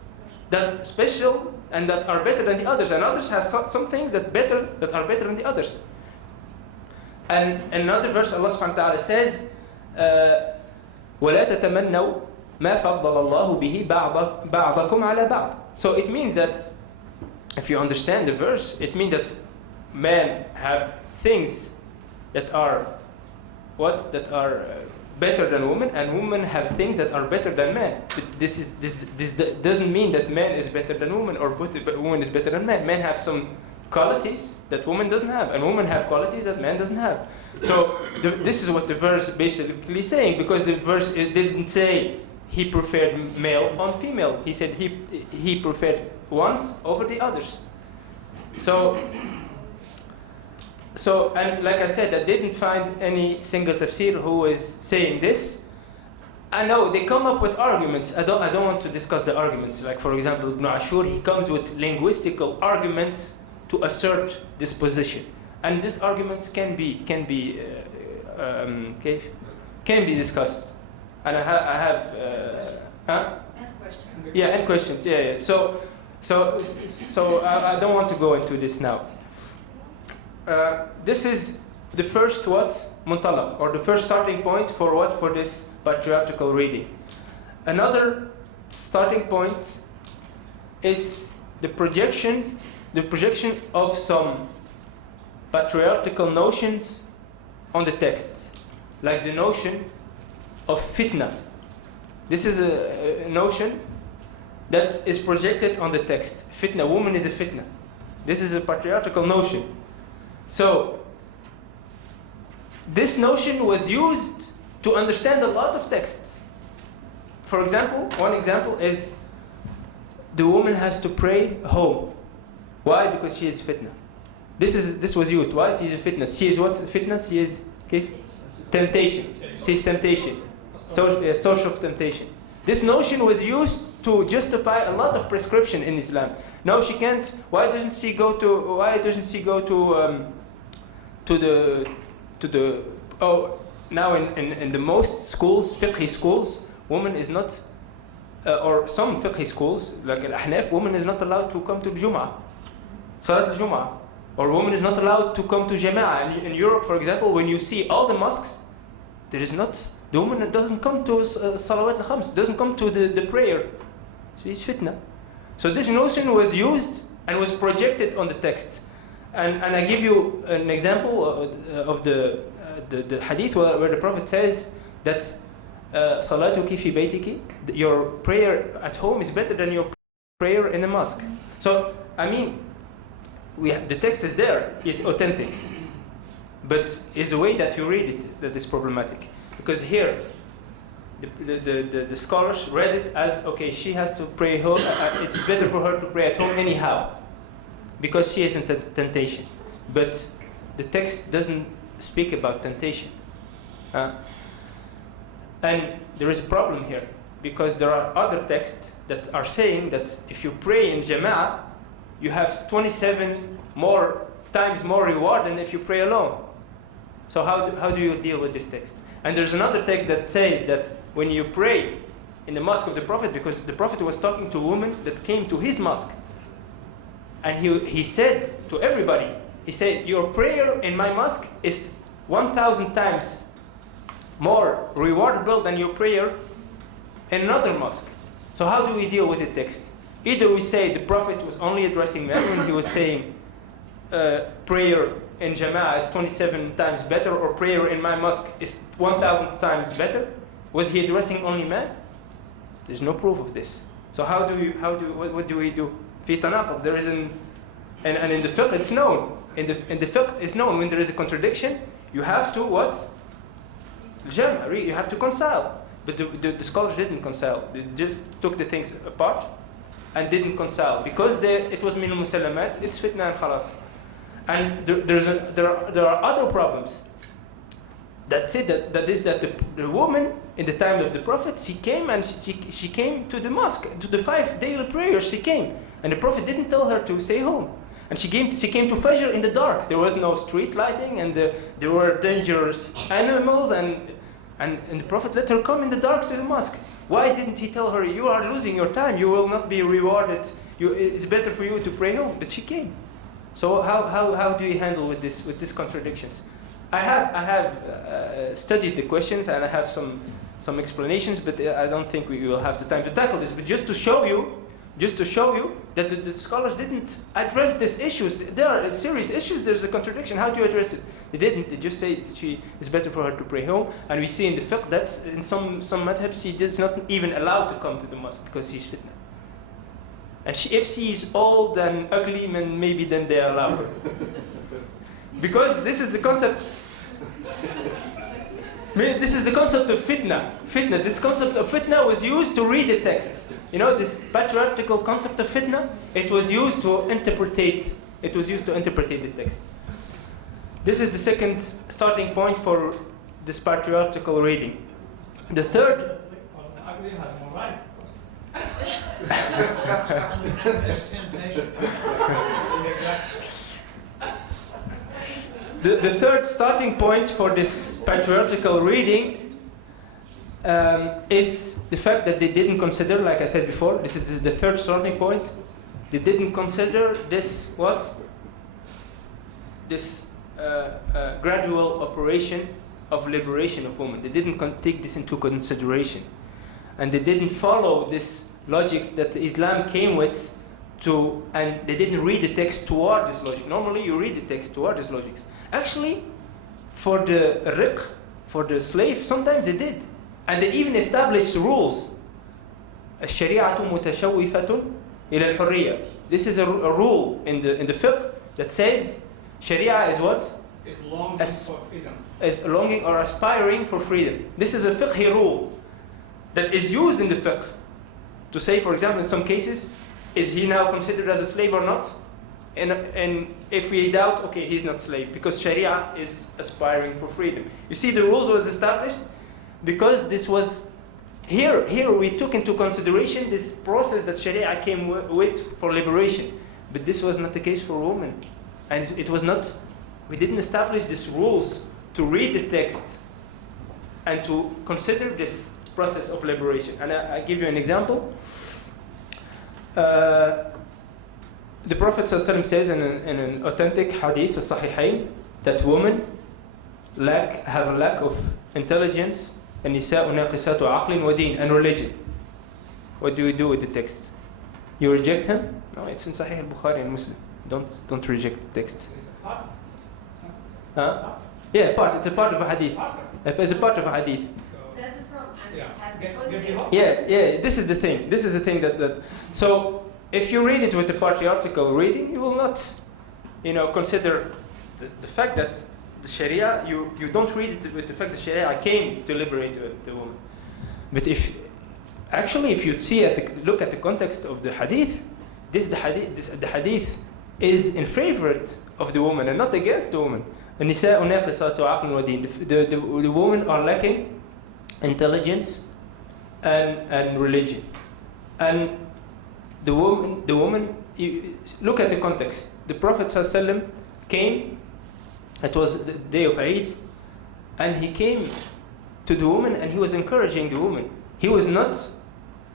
that special and that are better than the others, and others have some things that are better than the others. And another verse, Allah subhanahu wa ta'ala says, وَلَا تَتَمَنَّوْا مَا فَضَّلَ اللَّهُ بِهِ بَعْضَكُمْ عَلَى بَعْضٍ. So it means that, if you understand the verse, it means that men have things that are better than women, and women have things that are better than men. But this doesn't mean that man is better than woman, or woman is better than man. Men have some qualities that woman doesn't have, and women have qualities that man doesn't have. So this is what the verse basically saying, because the verse it didn't say he preferred male on female. He said he preferred ones over the others. So and like I said, I didn't find any single tafsir who is saying this. I know they come up with arguments. I don't want to discuss the arguments. Like, for example, Ibn Ashur, he comes with linguistical arguments to assert this position, and these arguments can be discussed. And I have And questions. Yeah, and questions. Yeah. So I don't want to go into this now. This is the first muntalaq, or the first starting point for this patriarchal reading. Another starting point is the projection of some patriarchal notions on the text, like the notion of fitna. This is a notion that is projected on the text. Fitna, woman is a fitna. This is a patriarchal notion. So, this notion was used to understand a lot of texts. For example, one example is the woman has to pray home. Why? Because she is fitna. This was used. Why? She is a fitna. She is what? Fitna? She is temptation. She is temptation. Source of temptation. This notion was used to justify a lot of prescription in Islam. No, she can't. Why doesn't she go to now in the most schools, fiqh schools, woman is not, or some fiqh schools like Al-Ahnaf, woman is not allowed to come to the Jum'ah, Salat al-Jum'ah, or woman is not allowed to come to Jama'ah. In Europe, for example, when you see all the mosques, there is not, the woman doesn't come to Salawat al-Khams, doesn't come to the prayer. She is fitna. So this notion was used and was projected on the text. And I give you an example of the hadith where the Prophet says that salatuki fi baytiki, your prayer at home is better than your prayer in the mosque. So, I mean, the text is there, it's authentic. But it's the way that you read it that is problematic. Because here, the scholars read it as, okay, she has to pray home, it's better for her to pray at home anyhow, because she is in temptation. But the text doesn't speak about temptation. And there is a problem here, because there are other texts that are saying that if you pray in Jama'ah, you have 27 more times more reward than if you pray alone. So how do you deal with this text? And there's another text that says that when you pray in the mosque of the Prophet, because the Prophet was talking to a woman that came to his mosque, and he said to everybody, he said, your prayer in my mosque is 1,000 times more rewardable than your prayer in another mosque. So how do we deal with the text? Either we say the Prophet was only addressing men when he was saying prayer in Jama'ah is 27 times better, or prayer in my mosque is 1,000 times better. Was he addressing only men? There's no proof of this. So what do we do? Fi tanaqud, there is and in the fiqh it's known. In the fiqh it's known when there is a contradiction, you have to what? You have to reconcile. But the scholars didn't reconcile. They just took the things apart and didn't reconcile because it was min al-musallamat. It's fitna and khalas. And there are other problems. That's it. That is that the woman in the time of the Prophet, she came and she came to the mosque, to the 5 daily prayers. She came, and the Prophet didn't tell her to stay home. And she came to Fajr in the dark. There was no street lighting, and there were dangerous animals, and the Prophet let her come in the dark to the mosque. Why didn't he tell her, you are losing your time, you will not be rewarded, it's better for you to pray home? But she came. So how do you handle with these contradictions? I have studied the questions, and I have some explanations, but I don't think we will have the time to tackle this. But just to show you that the scholars didn't address these issues. There are serious issues. There's a contradiction. How do you address it? They didn't. They just say it's better for her to pray home. And we see in the fiqh that in some madhabs she is not even allowed to come to the mosque because she's fitna. And if she is old and ugly, maybe then they allow her. Because this is the concept. This is the concept of fitna. This concept of fitna was used to read the text. You know, this patriarchal concept of fitna, it was used to interpret the text. This is the second starting point for this patriarchal reading. The third. The ugly has more right, of course. There's temptation. The third starting point for this patriarchal reading is the fact that they didn't consider, like I said before, this is the third starting point. They didn't consider this gradual operation of liberation of women. They didn't take this into consideration, and they didn't follow this logics that Islam came with and they didn't read the text toward this logic. Normally, you read the text toward this logics. Actually, for the riq, for the slave, sometimes they did. And they even established rules. الشريعة متشوفة إلى الحرية. This is a rule in the fiqh that says Sharia is what? Is longing for freedom. Is longing or aspiring for freedom. This is a fiqhi rule that is used in the fiqh to say, for example, in some cases, is he now considered as a slave or not? And if we doubt, okay, he's not slave because Sharia is aspiring for freedom. You see, the rules was established because this was here we took into consideration this process that Sharia came with for liberation. But this was not the case for women, and it was not. We didn't establish these rules to read the text and to consider this process of liberation. And I give you an example. The Prophet ﷺ says in an authentic hadith, al-Sahihain, that women have a lack of intelligence, النساء ناقصات عقل ودين, and religion. What do we do with the text? You reject him? No, it's in Sahih al-Bukhari and Muslim. Don't reject the text. It's a part of the text. It's not the text. Huh? Yeah, it's a part of a hadith. It's a part of a hadith. That's a problem. I mean, Yeah. it has Yeah, this is the thing. This is the thing that so if you read it with the patriarchal reading, you will not, consider the fact that the Sharia, you don't read it with the fact that Sharia came to liberate the woman. But if you look at the context of the hadith, the hadith is in favor of the woman and not against the woman. النساء ناقصات عقل ودين. The women are lacking intelligence and religion. And the woman, look at the context. The Prophet ﷺ came, it was the day of Eid, and he came to the woman and he was encouraging the woman. He was not,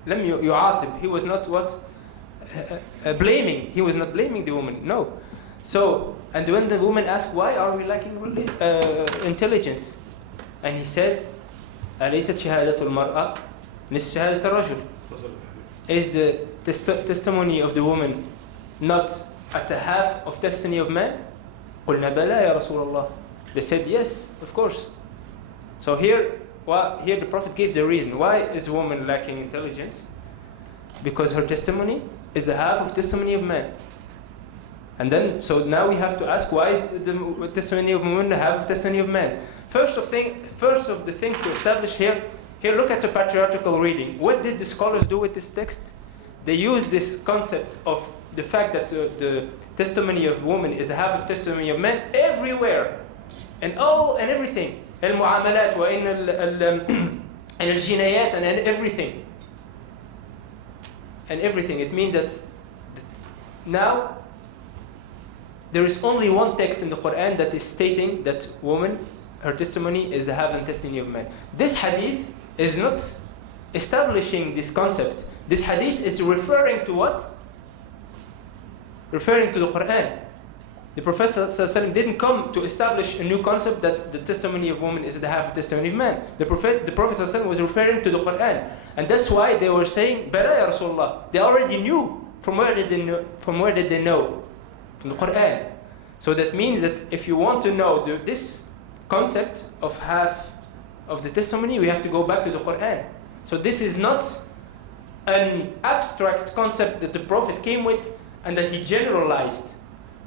he was not blaming. He was not blaming the woman, no. So, and when the woman asked, why are we lacking intelligence? And he said, أليست شهادة المرأة نصف شهادة الرجل? Is the testimony of the woman not at the half of testimony of man? قلنا بلى يا رسول الله. They said, yes, of course. So here the Prophet gave the reason. Why is a woman lacking intelligence? Because her testimony is the half of testimony of man. And then, so now we have to ask, why is the testimony of woman the half of testimony of man? First of the things to establish here, look at the patriarchal reading. What did the scholars do with this text? They used this concept of the fact that the testimony of woman is a half of testimony of man everywhere, and everything. El-Mu'amalat wa in el-Jinayat and everything. And everything. It means that now there is only one text in the Quran that is stating that woman, her testimony is the half and testimony of man. This hadith is not establishing this concept. This hadith is referring to what? Referring to the Quran. The Prophet ﷺ didn't come to establish a new concept that the testimony of woman is the half of testimony of man. The Prophet ﷺ was referring to the Quran. And that's why they were saying, Bala ya Rasulullah. They already knew. From where did they know? From the Quran. So that means that if you want to know this concept of half of the testimony, we have to go back to the Quran. So this is not an abstract concept that the Prophet came with and that he generalized.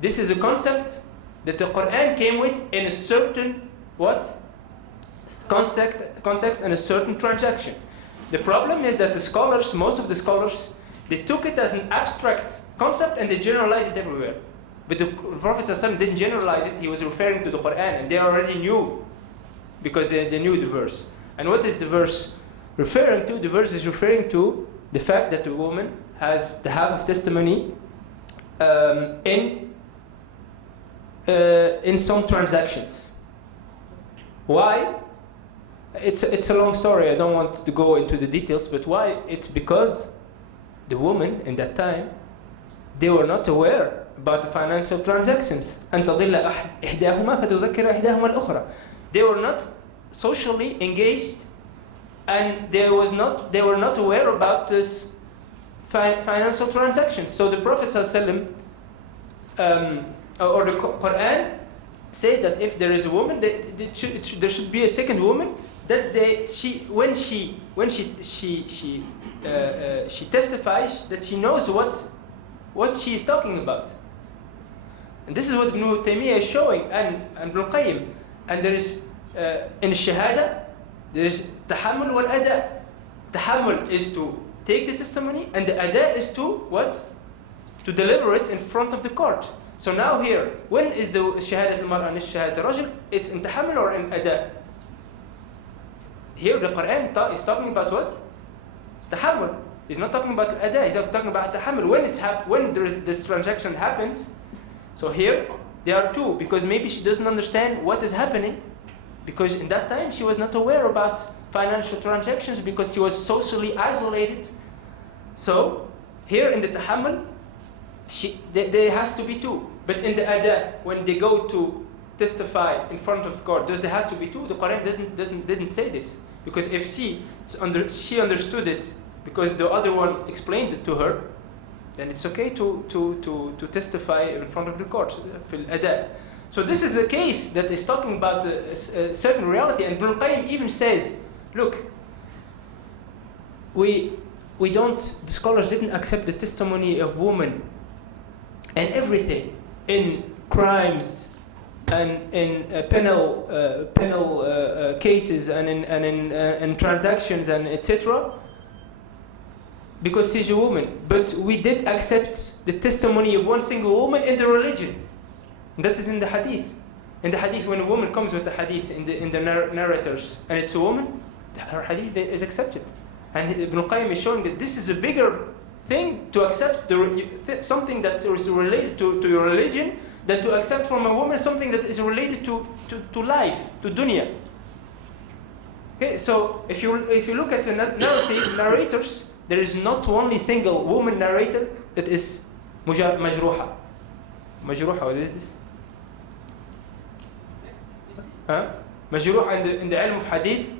This is a concept that the Quran came with in a certain context and a certain transaction. The problem is that most of the scholars, they took it as an abstract concept and they generalized it everywhere. But the Prophet ﷺ didn't generalize it, he was referring to the Quran, and they already knew, because they knew the verse. And what is the verse referring to? The verse is referring to the fact that the woman has the half of testimony in some transactions. Why? It's a long story, I don't want to go into the details, but why? It's because the women in that time, they were not aware about the financial transactions. أن تضل إحداهما فتذكر إحداهما الأخرى. They were not socially engaged, and they were not aware about this financial transactions. So the Prophet ﷺ, or the Quran says that if there is a woman, there should be a second woman that when she testifies that she knows what she is talking about. And this is what Ibn Taymiyyah is showing, and Ibn al-Qayyim. And there is, in Shahada, there is tahammul wal ada. Tahammul is to take the testimony, and the ada is to what? To deliver it in front of the court. So now here, when is the Shahadat al-Mar'a and Shahadat al-Rajul? It's in tahammul or in ada? Here the Quran is talking about what? Tahammul. He's not talking about ada, he's talking about tahammul. When this transaction happens, so here there are two, because maybe she doesn't understand what is happening, because in that time she was not aware about financial transactions because she was socially isolated. So here in the tahammul, there has to be two. But in the ada, when they go to testify in front of the court, does there have to be two? The Quran didn't say this, because if she understood it because the other one explained it to her, then it's okay to testify in front of the court fil ada. So this is a case that is talking about a certain reality, and Ibn al-Qayyim even says, look, the scholars didn't accept the testimony of women and everything in crimes and in penal cases and in transactions and etc. because she's a woman. But we did accept the testimony of one single woman in the religion. And that is in the hadith. In the hadith, when a woman comes with the hadith in the narrators, and it's a woman, her hadith is accepted. And Ibn al-Qayyim is showing that this is a bigger thing to accept something that is related to your religion than to accept from a woman something that is related to life, to dunya. Okay, so if you look at the narrators, there is not only single woman narrator that is majruha. Majruha, what is this? Majruh in the ilm of hadith,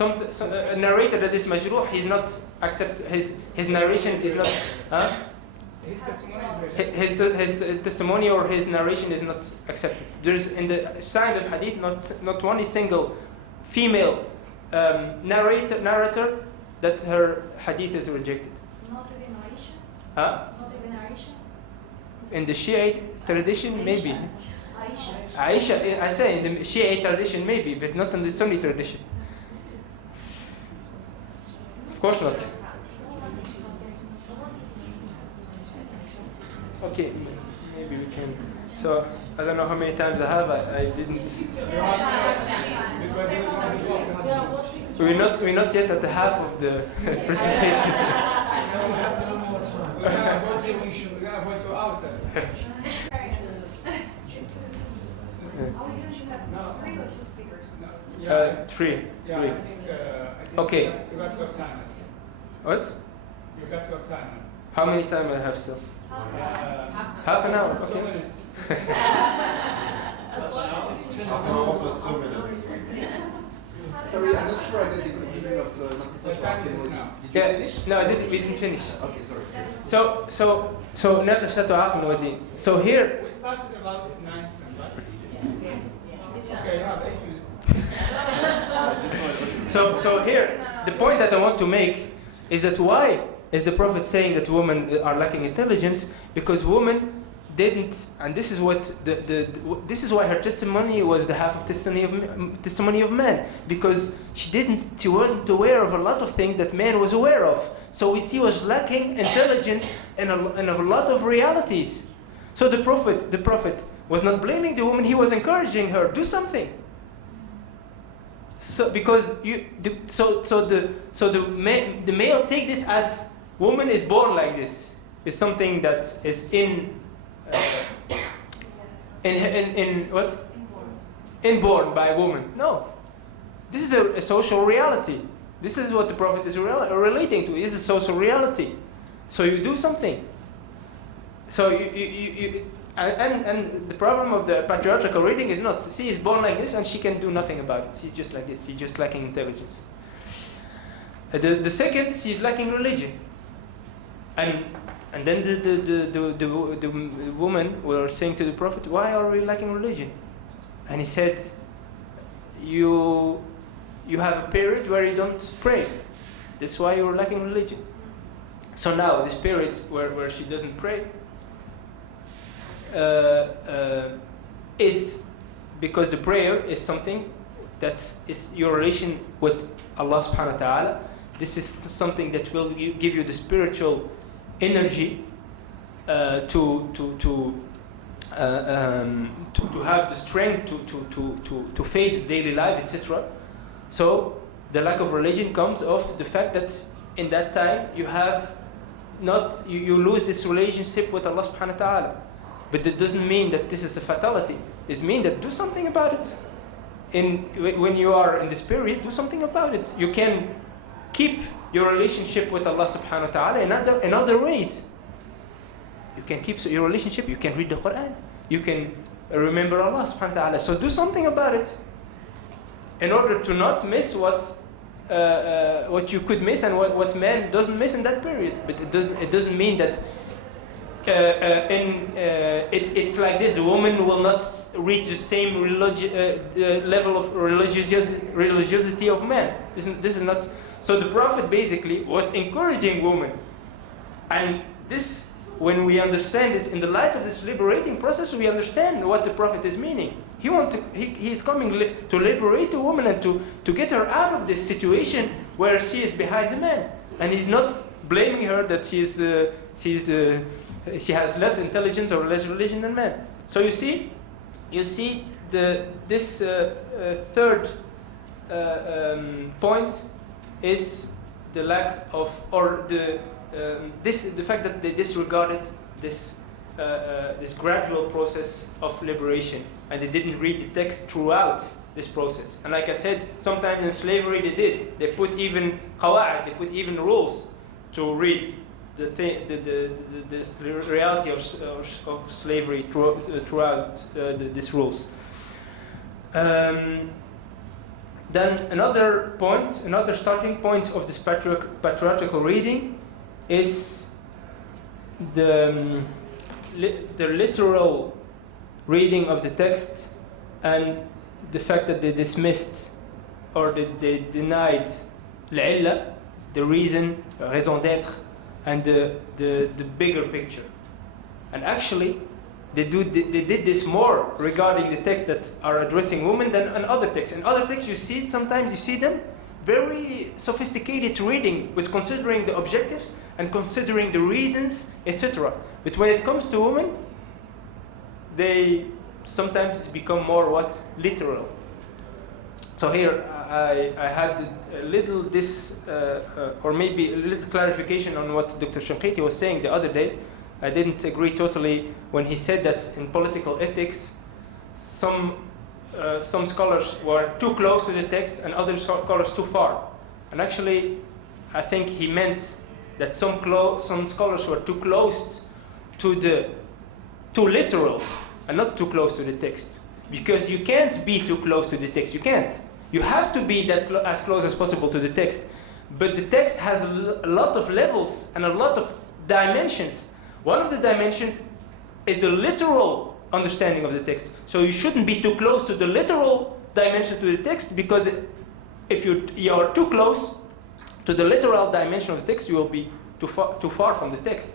a narrator that is majruh, he's not accept his narration is not his testimony his testimony or his narration is not accepted. There's in the science of hadith not only single female narrator that her hadith is rejected. Not even narration? Not even narration? In the Shiite tradition, maybe. Aisha, I say in the Shiite tradition maybe, but not in the Sunni tradition. Of course not. Okay, maybe we can. So I don't know how many times I have. I didn't. We're not yet at the half of the presentation. We're gonna vote you out. Are we going to have 3 or 2 speakers? Three. Yeah, Three. I think Okay. You got to have time. What? You got to have time. How many time I have still? Half an hour. 2 minutes. Half an hour plus 2 minutes. Sorry, I'm not sure I got the conclusion of The time is now. Yeah, no, we didn't finish. Okay, sorry. So here. We started about 9:10, right? Okay, you have 8 minutes. So here, the point that I want to make is that why is the Prophet saying that women are lacking intelligence? Because women didn't, and this is what this is why her testimony was the half of testimony of man, because she wasn't aware of a lot of things that man was aware of. So she was lacking intelligence in a lot of realities. So the Prophet was not blaming the woman; he was encouraging her, do something. So because the male take this as woman is born like this, is something that is inborn by a woman. No, this is a social reality. This is what the Prophet is relating to. This is a social reality. So you do something. So and the problem of the patriarchal reading is not she is born like this and she can do nothing about it. She's just like this. She's just lacking intelligence. The second, she's lacking religion. And then the woman were saying to the Prophet, why are we lacking religion? And he said, you you have a period where you don't pray. That's why you're lacking religion. So now this period where she doesn't pray is because the prayer is something that is your relation with Allah subhanahu wa ta'ala. This is something that will give you the spiritual energy to have the strength to face daily life, etc. So the lack of religion comes of the fact that in that time you have not you lose this relationship with Allah subhanahu wa ta'ala. But that doesn't mean that this is a fatality. It means that do something about it. When you are in this period, do something about it. You can keep your relationship with Allah subhanahu wa ta'ala in other ways. You can keep your relationship, you can read the Quran, you can remember Allah subhanahu wa ta'ala. So do something about it in order to not miss what you could miss and what man doesn't miss in that period. But it doesn't mean that it's like this. The woman will not reach the same level of religiosity of man. This is not. So the Prophet basically was encouraging women, and this, when we understand this in the light of this liberating process, we understand what the Prophet is meaning. He is coming to liberate a woman and to get her out of this situation where she is behind the man, and he's not blaming her that she has less intelligence or less religion than men. So you see this third point is the lack of, or the fact that they disregarded this gradual process of liberation, and they didn't read the text throughout this process. And like I said, sometimes in slavery they did. They put even qawa'id, they put even rules to read the reality of slavery throughout these rules. Then another starting point of this patriarchal reading is the literal reading of the text, and the fact that they dismissed or they denied l'illa, the reason, raison d'être, and the bigger picture. And actually, they did this more regarding the texts that are addressing women than in other texts. In other texts, sometimes you see them very sophisticated reading with considering the objectives and considering the reasons, etc. But when it comes to women, they sometimes become more literal. So here I had a little or maybe a little clarification on what Dr. Shinqiti was saying the other day. I didn't agree totally when he said that in political ethics, some scholars were too close to the text and other scholars too far. And actually, I think he meant that some scholars were too close to too literal and not too close to the text. Because you can't be too close to the text. You can't. You have to be as close as possible to the text. But the text has a lot of levels and a lot of dimensions. One of the dimensions is the literal understanding of the text. So you shouldn't be too close to the literal dimension to the text, because if you are too close to the literal dimension of the text, you will be too far from the text,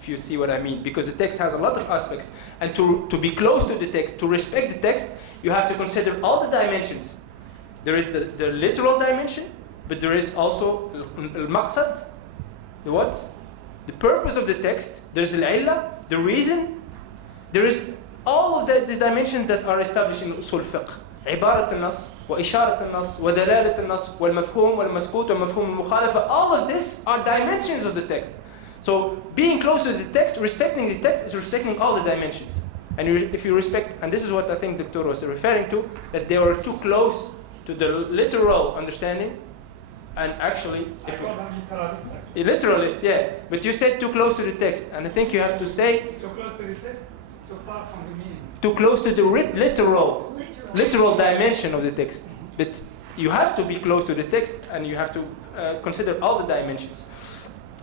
if you see what I mean. Because the text has a lot of aspects. And to be close to the text, to respect the text, you have to consider all the dimensions. There is the literal dimension, but there is also al-maqsad, the what? The purpose of the text. There's al-illa, the reason. There is all of these dimensions that are established in usul fiqh. عبارة النص وإشارة النص ودلالة النص والمفهوم والمسكوت ومفهوم المخالفة. All of this are dimensions of the text. So being close to the text, respecting the text, is respecting all the dimensions. And if you respect, and this is what I think Dr. was referring to, that they were too close to the literal understanding. And actually, I call them literalist. Literalist, yeah. But you said too close to the text, and I think you have to say too close to the text, too far from the meaning. Too close to the literal dimension of the text. But you have to be close to the text, and you have to consider all the dimensions.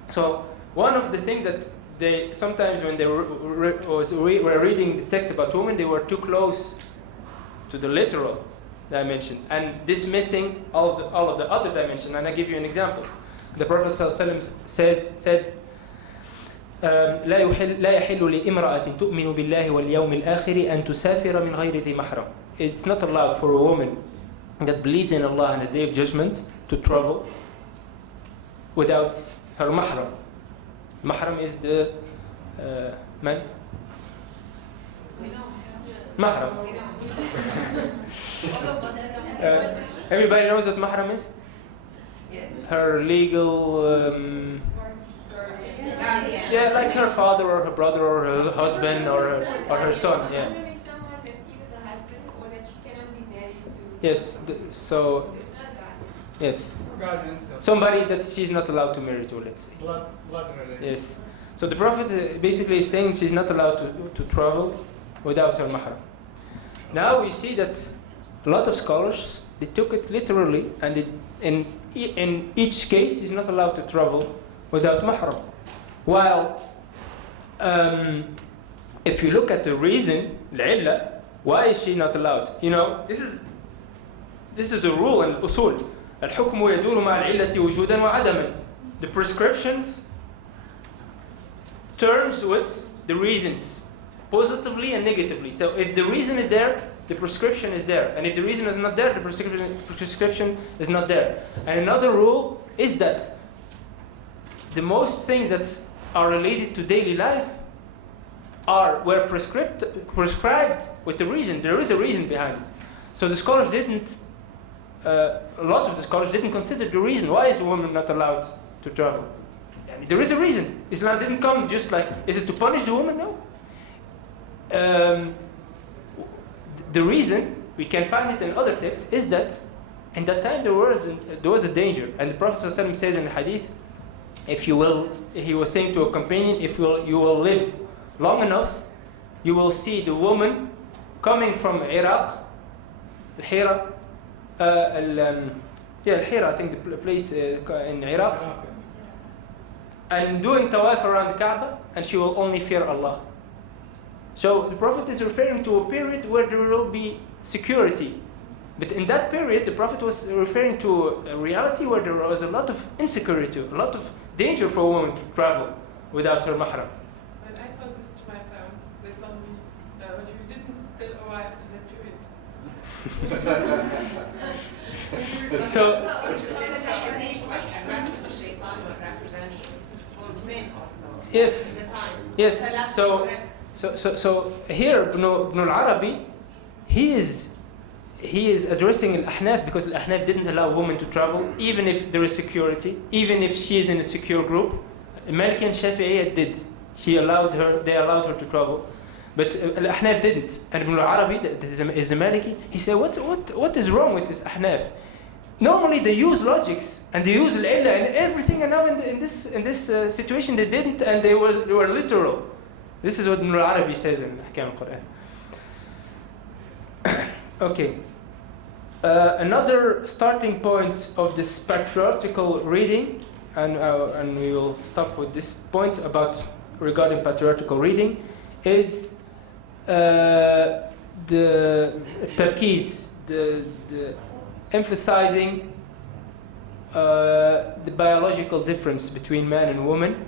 So one of the things that they sometimes, when they were reading the text about women, they were too close to the literal. dimension and dismissing all of the other dimension. And I give you an example. The Prophet ﷺ said, لا يحل لامرأة تؤمن بالله واليوم الآخر أن تسافر من غير ذي محرم. It's not allowed for a woman that believes in Allah and the Day of Judgment to travel without her mahram. Mahram is the man. Mahram. Everybody knows what mahram is? Her legal, yeah, like her father or her brother or her husband or her son, yeah. Someone that's either the husband or that she cannot be married to. Yes, so It's not that. yes, Guardian, somebody that she's not allowed to marry to, let's say. blood relation. Yes. So the Prophet basically is saying she's not allowed to travel without her mahram. Now we see that a lot of scholars, they took it literally, and in each case she's not allowed to travel without mahram. While if you look at the reason, العلة, why is she not allowed? You know, this is a rule in usul. الحكم يدور مع العلة وجودا وعدما. The prescriptions turns with the reasons, positively and negatively. So if the reason is there, the prescription is there. And if the reason is not there, the prescription is not there. And another rule is that the most things that are related to daily life were prescribed with the reason. There is a reason behind it. So the scholars a lot of the scholars didn't consider the reason. Why is a woman not allowed to travel? I mean, there is a reason. Islam didn't come just like, is it to punish the woman? No. The reason, we can find it in other texts, is that in that time there was a danger. And the Prophet ﷺ says in the hadith, he was saying to a companion, if you will live long enough, you will see the woman coming from Iraq, Al-Hira, Al-Hira, I think the place in Iraq, and doing tawaf around the Kaaba, and she will only fear Allah. So the Prophet is referring to a period where there will be security. But in that period, the Prophet was referring to a reality where there was a lot of insecurity, a lot of danger for a woman to travel without her mahram. When I told this to my parents, they told me, but you didn't still arrive to that period. So yes, yes. So here, Ibn al-Arabi, he is addressing Al-Ahnaf because Al-Ahnaf didn't allow women to travel, even if there is security, even if she is in a secure group. Maliki and Shafi'iyya did. They allowed her to travel. But Al-Ahnaf didn't. And Ibn al-Arabi, that is the Maliki, he said, what is wrong with this Ahnaf? Normally they use logics and they use al-illah and everything, and now in this situation they didn't, and they were literal. This is what Ibn al-Arabi says in Ahkam al-Quran. Okay. Another starting point of this patriarchal reading, and we will stop with this point regarding patriarchal reading, is the tarkiz, the emphasizing the biological difference between man and woman.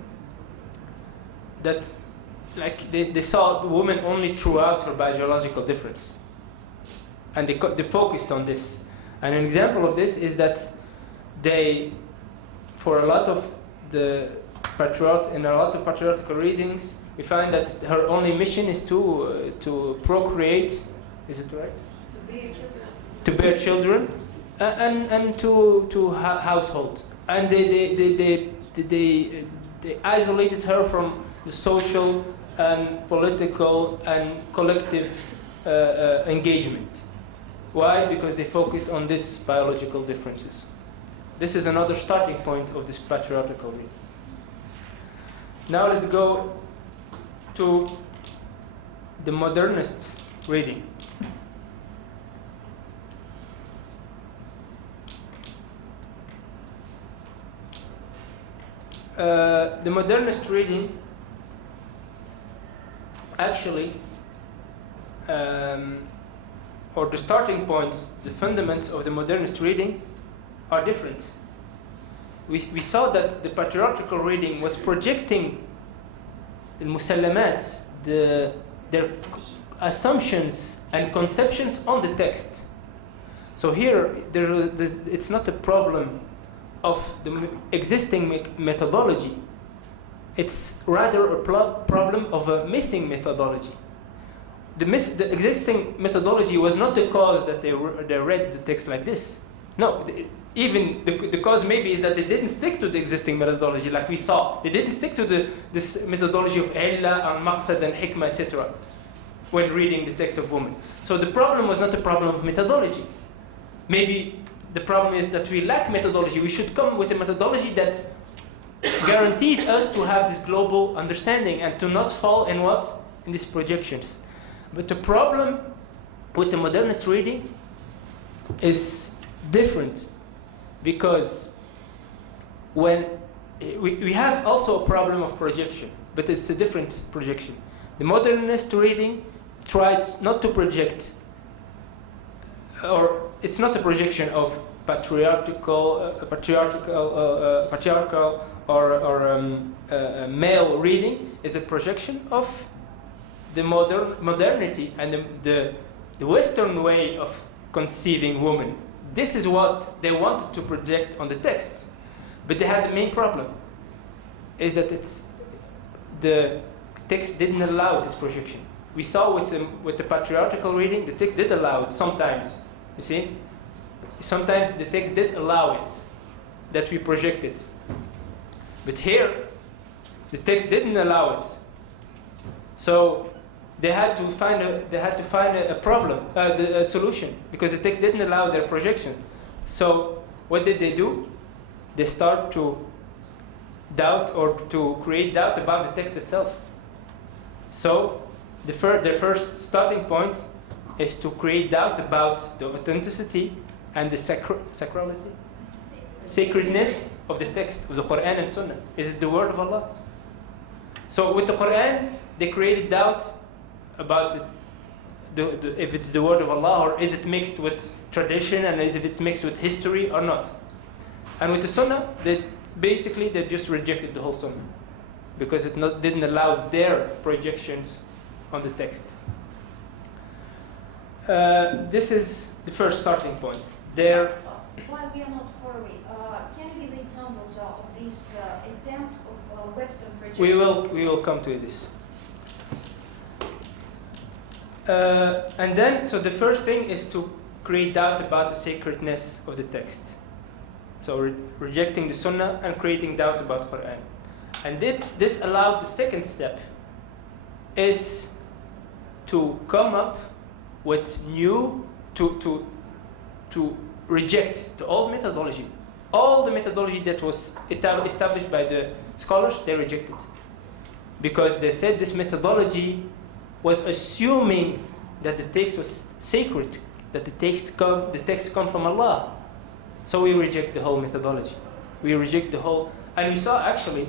That, like, they saw the woman only throughout her biological difference, and they focused on this. And an example of this is that for a lot of patriarchal readings, we find that her only mission is to procreate. Is it right? To bear children, and to household. And they isolated her from the social and political and collective engagement. Why? Because they focused on these biological differences. This is another starting point of this patriarchal reading. Now let's go to the modernist reading. The modernist reading or the starting points, the fundaments of the modernist reading are different. We saw that the patriarchal reading was projecting the musallamat, their assumptions and conceptions on the text. So here, it's not a problem of the existing methodology. It's rather a problem of a missing methodology. The existing methodology was not the cause that they read the text like this. No, even the cause maybe is that they didn't stick to the existing methodology like we saw. They didn't stick to this methodology of illa and maqsad and hikmah, etc. when reading the text of women. So the problem was not a problem of methodology. Maybe the problem is that we lack methodology. We should come with a methodology that guarantees us to have this global understanding and to not fall in what? In these projections. But the problem with the modernist reading is different, because when we have also a problem of projection, but it's a different projection. The modernist reading tries not to project, or it's not a projection of patriarchal or male reading. Is a projection of the modernity and the Western way of conceiving women. This is what they wanted to project on the text, but they had the main problem, is that the text didn't allow this projection. We saw with the patriarchal reading, the text did allow it sometimes. You see, sometimes the text did allow it, that we project it, but here the text didn't allow it. So they had to find a problem, a solution, because the text didn't allow their projection. So what did they do? They start to doubt or to create doubt about the text itself. So their first starting point is to create doubt about the authenticity and the sacredness of the text, of the Quran and Sunnah. Is it the word of Allah? So with the Quran, they created doubt about if it's the word of Allah, or is it mixed with tradition, and is it mixed with history or not. And with the Sunnah, they just rejected the whole Sunnah, because it didn't allow their projections on the text. This is the first starting point. While we are not far away, can you give examples of these attempts of Western projection? We will come to this. And then, so the first thing is to create doubt about the sacredness of the text. So rejecting the Sunnah and creating doubt about Quran. And this allowed the second step, is to come up with new, to reject the old methodology. All the methodology that was established by the scholars, they rejected. Because they said this methodology was assuming that the text was sacred, that the text come from Allah. So we reject the whole methodology. We reject the whole, and we saw actually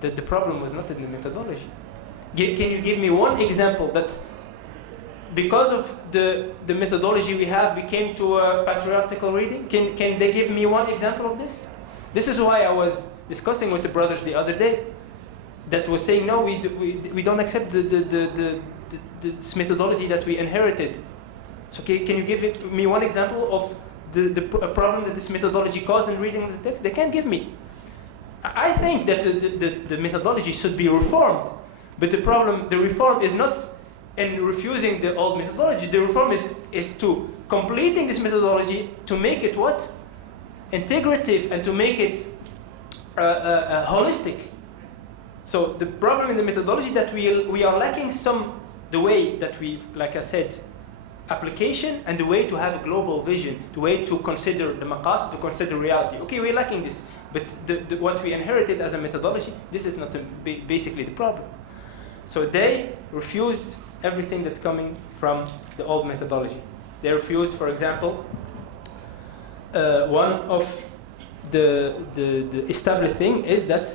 that the problem was not in the methodology. Can you give me one example that because of the methodology we have, we came to a patriarchal reading? Can they give me one example of this? This is why I was discussing with the brothers the other day, that was saying, no, we don't accept this methodology that we inherited. So can you give me one example of the problem that this methodology caused in reading the text? They can't give me. I think that the methodology should be reformed, but the reform is not in refusing the old methodology. The reform is to completing this methodology, to make it what? Integrative, and to make it holistic. So the problem in the methodology that we are lacking the way that we, like I said, application, and the way to have a global vision, the way to consider the maqasid, to consider reality. Okay, we're lacking this, but what we inherited as a methodology, this is not basically the problem. So they refused everything that's coming from the old methodology. They refused, for example, one of the established thing is that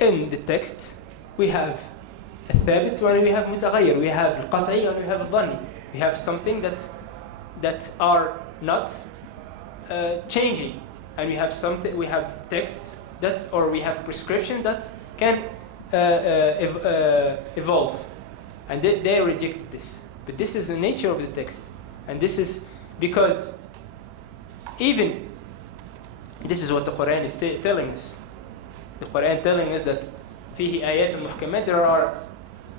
in the text we have a thabit and we have mutaghayyir, we have al-qat'i and we have al-dhanni. We have something that that are not changing, and we have text that, or we have prescription that can evolve, and they reject this. But this is the nature of the text, and this is because even this is what the Quran is telling us. The Quran telling us that فيه آيات محكمات, there are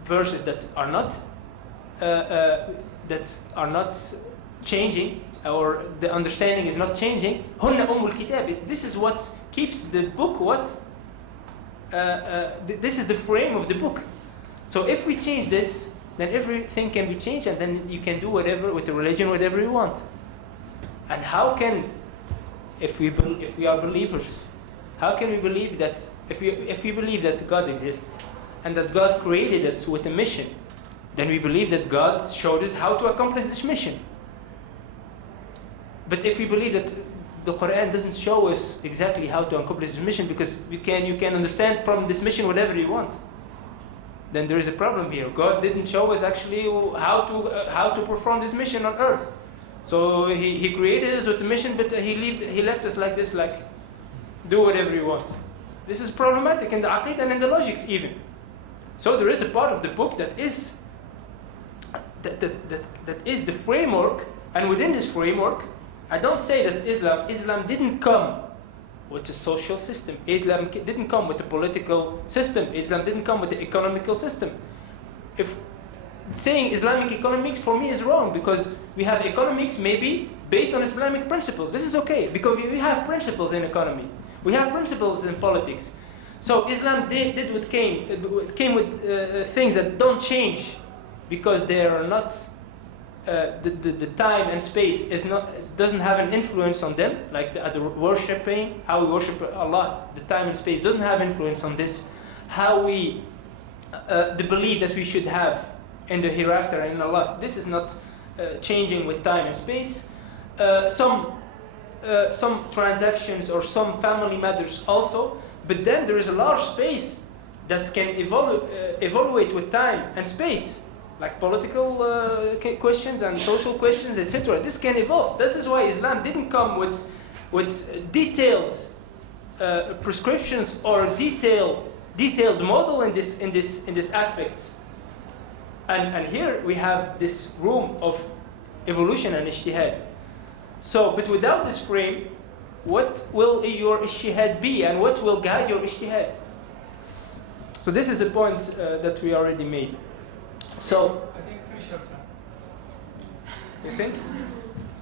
verses that are not changing, or the understanding is not changing. هن أم الكتاب. This is what keeps the book. This is the frame of the book. So if we change this, then everything can be changed, and then you can do whatever with the religion, whatever you want. And how can, if we are believers, how can we believe that if we believe that God exists and that God created us with a mission, then we believe that God showed us how to accomplish this mission. But if we believe that the Quran doesn't show us exactly how to accomplish this mission, because you can understand from this mission whatever you want, then there is a problem here. God didn't show us actually how to perform this mission on earth. So he created us with a mission, but he left us like this, like do whatever you want. This is problematic in the aqid and in the logics even. So there is a part of the book that is the framework, and within this framework, I don't say that Islam didn't come with a social system. Islam didn't come with a political system. Islam didn't come with the economical system. If saying Islamic economics for me is wrong, because we have economics maybe based on Islamic principles. This is okay, because we have principles in economy. We have principles in politics. So Islam did what came with things that don't change, because they are not the time and space doesn't have an influence on them, like the worshipping, how we worship Allah. The time and space doesn't have influence on this. How we the belief that we should have in the hereafter and in Allah, this is not changing with time and space. Some transactions or some family matters also, but then there is a large space that can evaluate with time and space, like political questions and social questions, etc. This can evolve. This is why Islam didn't come with detailed prescriptions or detailed model in this aspect. And here we have this room of evolution and ijtihad. So, but without this frame, what will your ijtihad be, and what will guide your ijtihad? So this is a point that we already made. So I think finish your time. You think?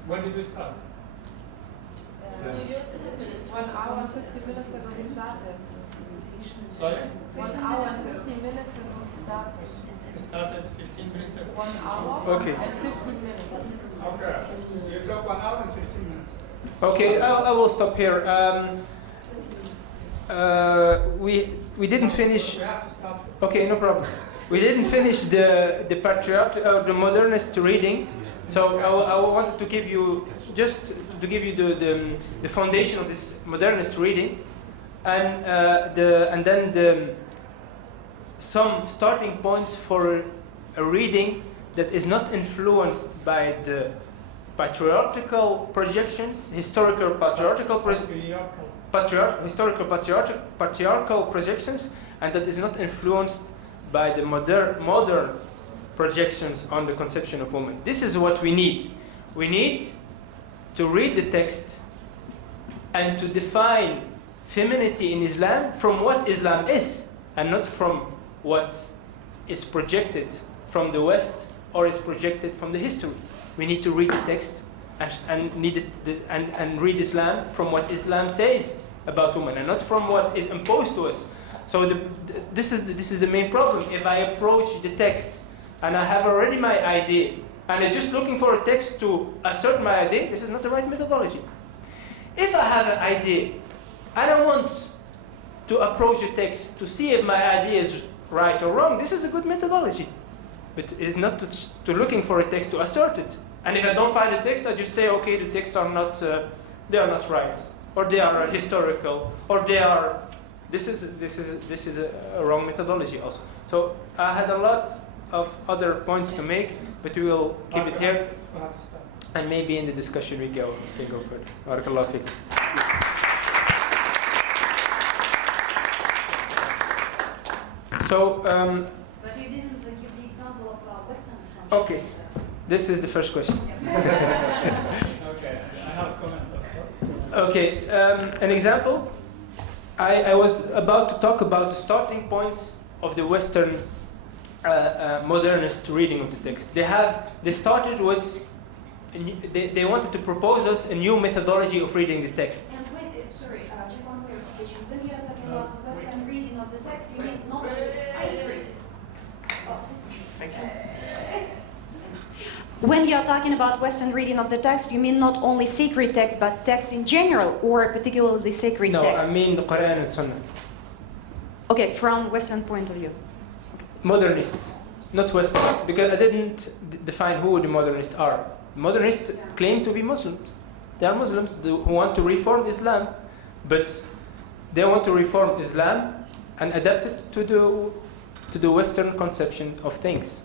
When did we start? 1 hour and 50 minutes ago we started. Sorry? 1 hour and 50 minutes ago we started. We started 15 minutes ago. 1 hour Okay. and 15 minutes. Okay. You talk 1 hour and 15 minutes. Okay, I will stop here. We didn't finish. We have to stop. Okay, no problem. We didn't finish the patriarchal, the modernist reading, so I wanted to give you the foundation of this modernist reading, and then some starting points for a reading that is not influenced by the patriarchal projections, historical patriarchal projections, and that is not influenced by the modern projections on the conception of woman. This is what we need. We need to read the text and to define femininity in Islam from what Islam is, and not from what is projected from the West or is projected from the history. We need to read the text and read Islam from what Islam says about women, and not from what is imposed to us. So this is the main problem. If I approach the text and I have already my idea, and I'm just looking for a text to assert my idea, this is not the right methodology. If I have an idea and I want to approach the text to see if my idea is right or wrong, this is a good methodology. But it is not to looking for a text to assert it. And if I don't find the text, I just say, okay, the texts are not, they are not right, or they are historical, or they are. This is a wrong methodology also. So I had a lot of other points to make, but we will keep it here. We'll have to stop. And maybe in the discussion we can go further. Barakallahu feek. So, but you didn't give the example of Western assumptions. okay, this is the first question. Okay, I have comments also. Okay, an example. I was about to talk about the starting points of the Western modernist reading of the text. They started with, they wanted to propose us a new methodology of reading the text. And when, sorry, just one clarification. When you're talking about Western reading of the text, you mean not sacred? Oh. Thank you. When you're talking about Western reading of the text, you mean not only sacred text, but text in general, or particularly sacred text? No, I mean the Quran and Sunnah. Okay, from Western point of view. Modernists, not Western, because I didn't define who the modernists are. Modernists claim to be Muslims. They are Muslims who want to reform Islam, but they want to reform Islam and adapt it to the Western conception of things.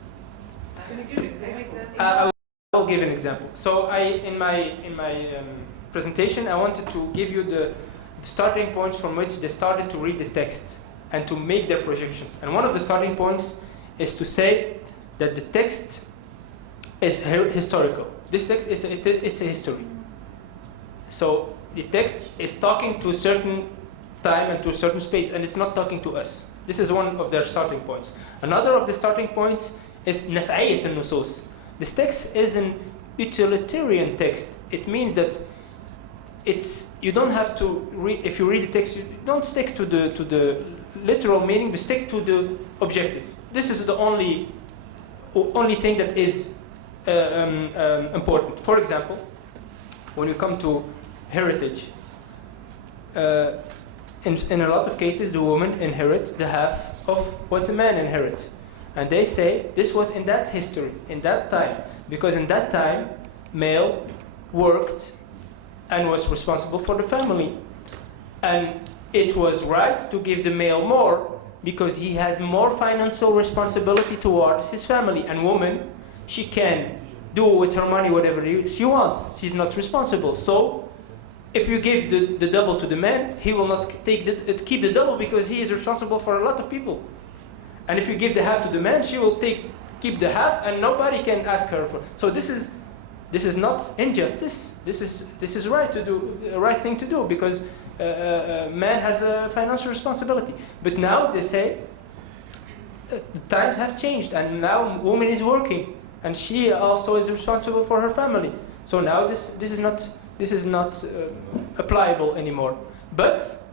Can you give an example? I will give an example. So in my presentation, I wanted to give you the starting points from which they started to read the text and to make their projections. And one of the starting points is to say that the text is historical. This text it's a history. So the text is talking to a certain time and to a certain space, and it's not talking to us. This is one of their starting points. Another of the starting points is naf'iyat al-nusus. This text is an utilitarian text. It means that you don't have to read. If you read the text, you don't stick to the literal meaning, but stick to the objective. This is the only thing that is important. For example, when you come to heritage, in a lot of cases, the woman inherits the half of what the man inherits. And they say this was in that history, in that time, because in that time, male worked and was responsible for the family. And it was right to give the male more because he has more financial responsibility towards his family. And woman, she can do with her money whatever she wants. She's not responsible. So if you give the double to the man, he will not keep the double because he is responsible for a lot of people. And if you give the half to the man, she will keep the half, and nobody can ask her for. So this is not injustice. This is right to do, the right thing to do, because man has a financial responsibility. But now they say the times have changed, and now woman is working, and she also is responsible for her family. So now this is not applicable anymore. But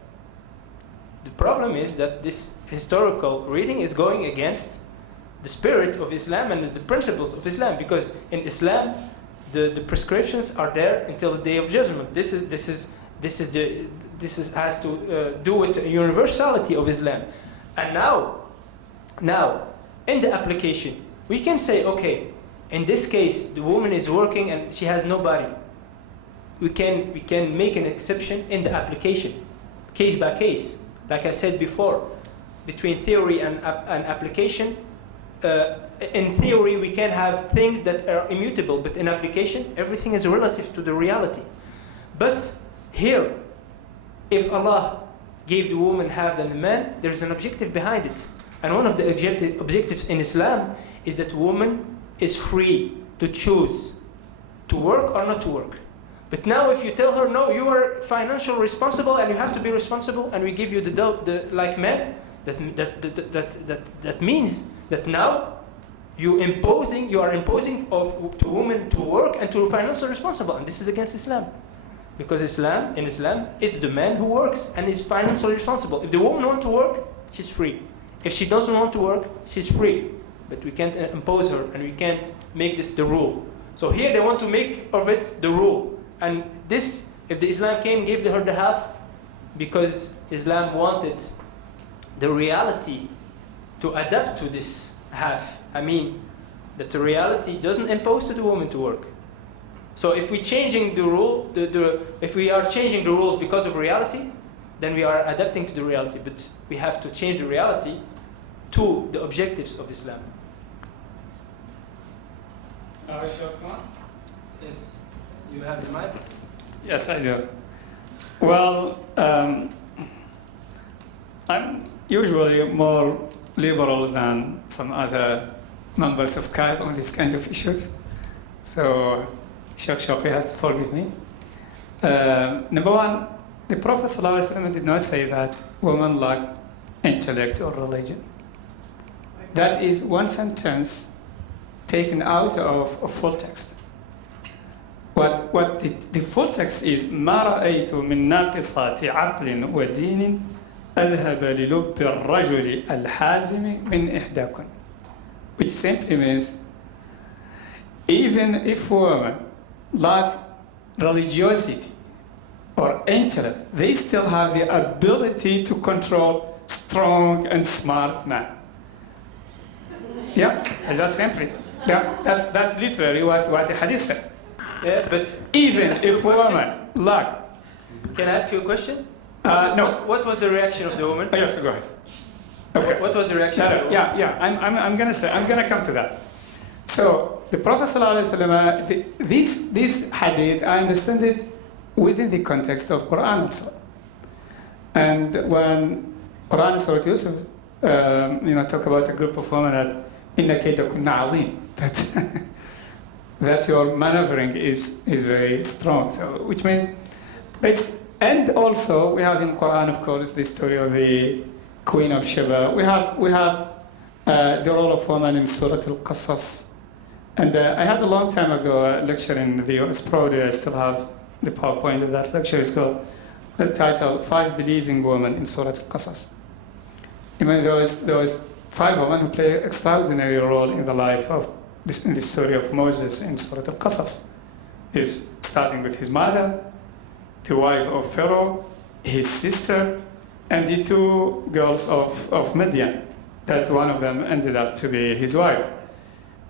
the problem is that this historical reading is going against the spirit of Islam and the principles of Islam, because in Islam the prescriptions are there until the day of judgment. This has to do with the universality of Islam. And now in the application we can say, okay, in this case the woman is working and she has nobody. We can make an exception in the application, case by case. Like I said before, between theory and application, in theory we can have things that are immutable, but in application everything is relative to the reality. But here, if Allah gave the woman half than the man, there's an objective behind it. And one of the objectives in Islam is that woman is free to choose to work or not to work. But now if you tell her, no, you are financially responsible and you have to be responsible, and we give you the like men, that means that now you are imposing to women to work and to financially responsible, and this is against Islam. Because in Islam, it's the man who works and is financially responsible. If the woman wants to work, she's free. If she doesn't want to work, she's free. But we can't impose her, and we can't make this the rule. So here they want to make of it the rule. And this, if the Islam came, gave her the half, because Islam wanted the reality to adapt to this half. I mean, that the reality doesn't impose to the woman to work. So if we're changing the rule, if we are changing the rules because of reality, then we are adapting to the reality. But we have to change the reality to the objectives of Islam. Short comment? Yes. you have the mic? Yes, I do. Well, I'm usually more liberal than some other members of CILE on this kind of issues. So Chauki has to forgive me. Number one, the Prophet ﷺ did not say that women lack intellect or religion. That is one sentence taken out of a full text. What the full text is, ما رأيت من ناقصات عقل ودين أذهب للب الرجل الحازم من إحداكن, which simply means even if women lack religiosity or intellect, they still have the ability to control strong and smart men. Yeah, that's simply. Yeah, that's literally what the hadith said. Yeah, but even if women lack. Can I ask you a question? No. What was the reaction of the woman? Oh, yes, go ahead. Okay. What was the reaction of the woman? Yeah. I'm gonna come to that. So the Prophet ﷺ, this hadith, I understand it within the context of Quran also. And when Quran Surah Yusuf, talk about a group of women that inna kaydakunna azim, that your maneuvering is very strong. So which means, and also we have in Quran, of course, the story of the Queen of Sheba. We have the role of women in Surah Al-Qasas. And I had a long time ago a lecture in the US, probably I still have the PowerPoint of that lecture. It's called the title, 5 Believing Women in Surah Al-Qasas. Even those 5 women who play an extraordinary role in the life of in the story of Moses in Surah Al-Qasas. Is starting with his mother, the wife of Pharaoh, his sister, and the 2 girls of Medina, that one of them ended up to be his wife.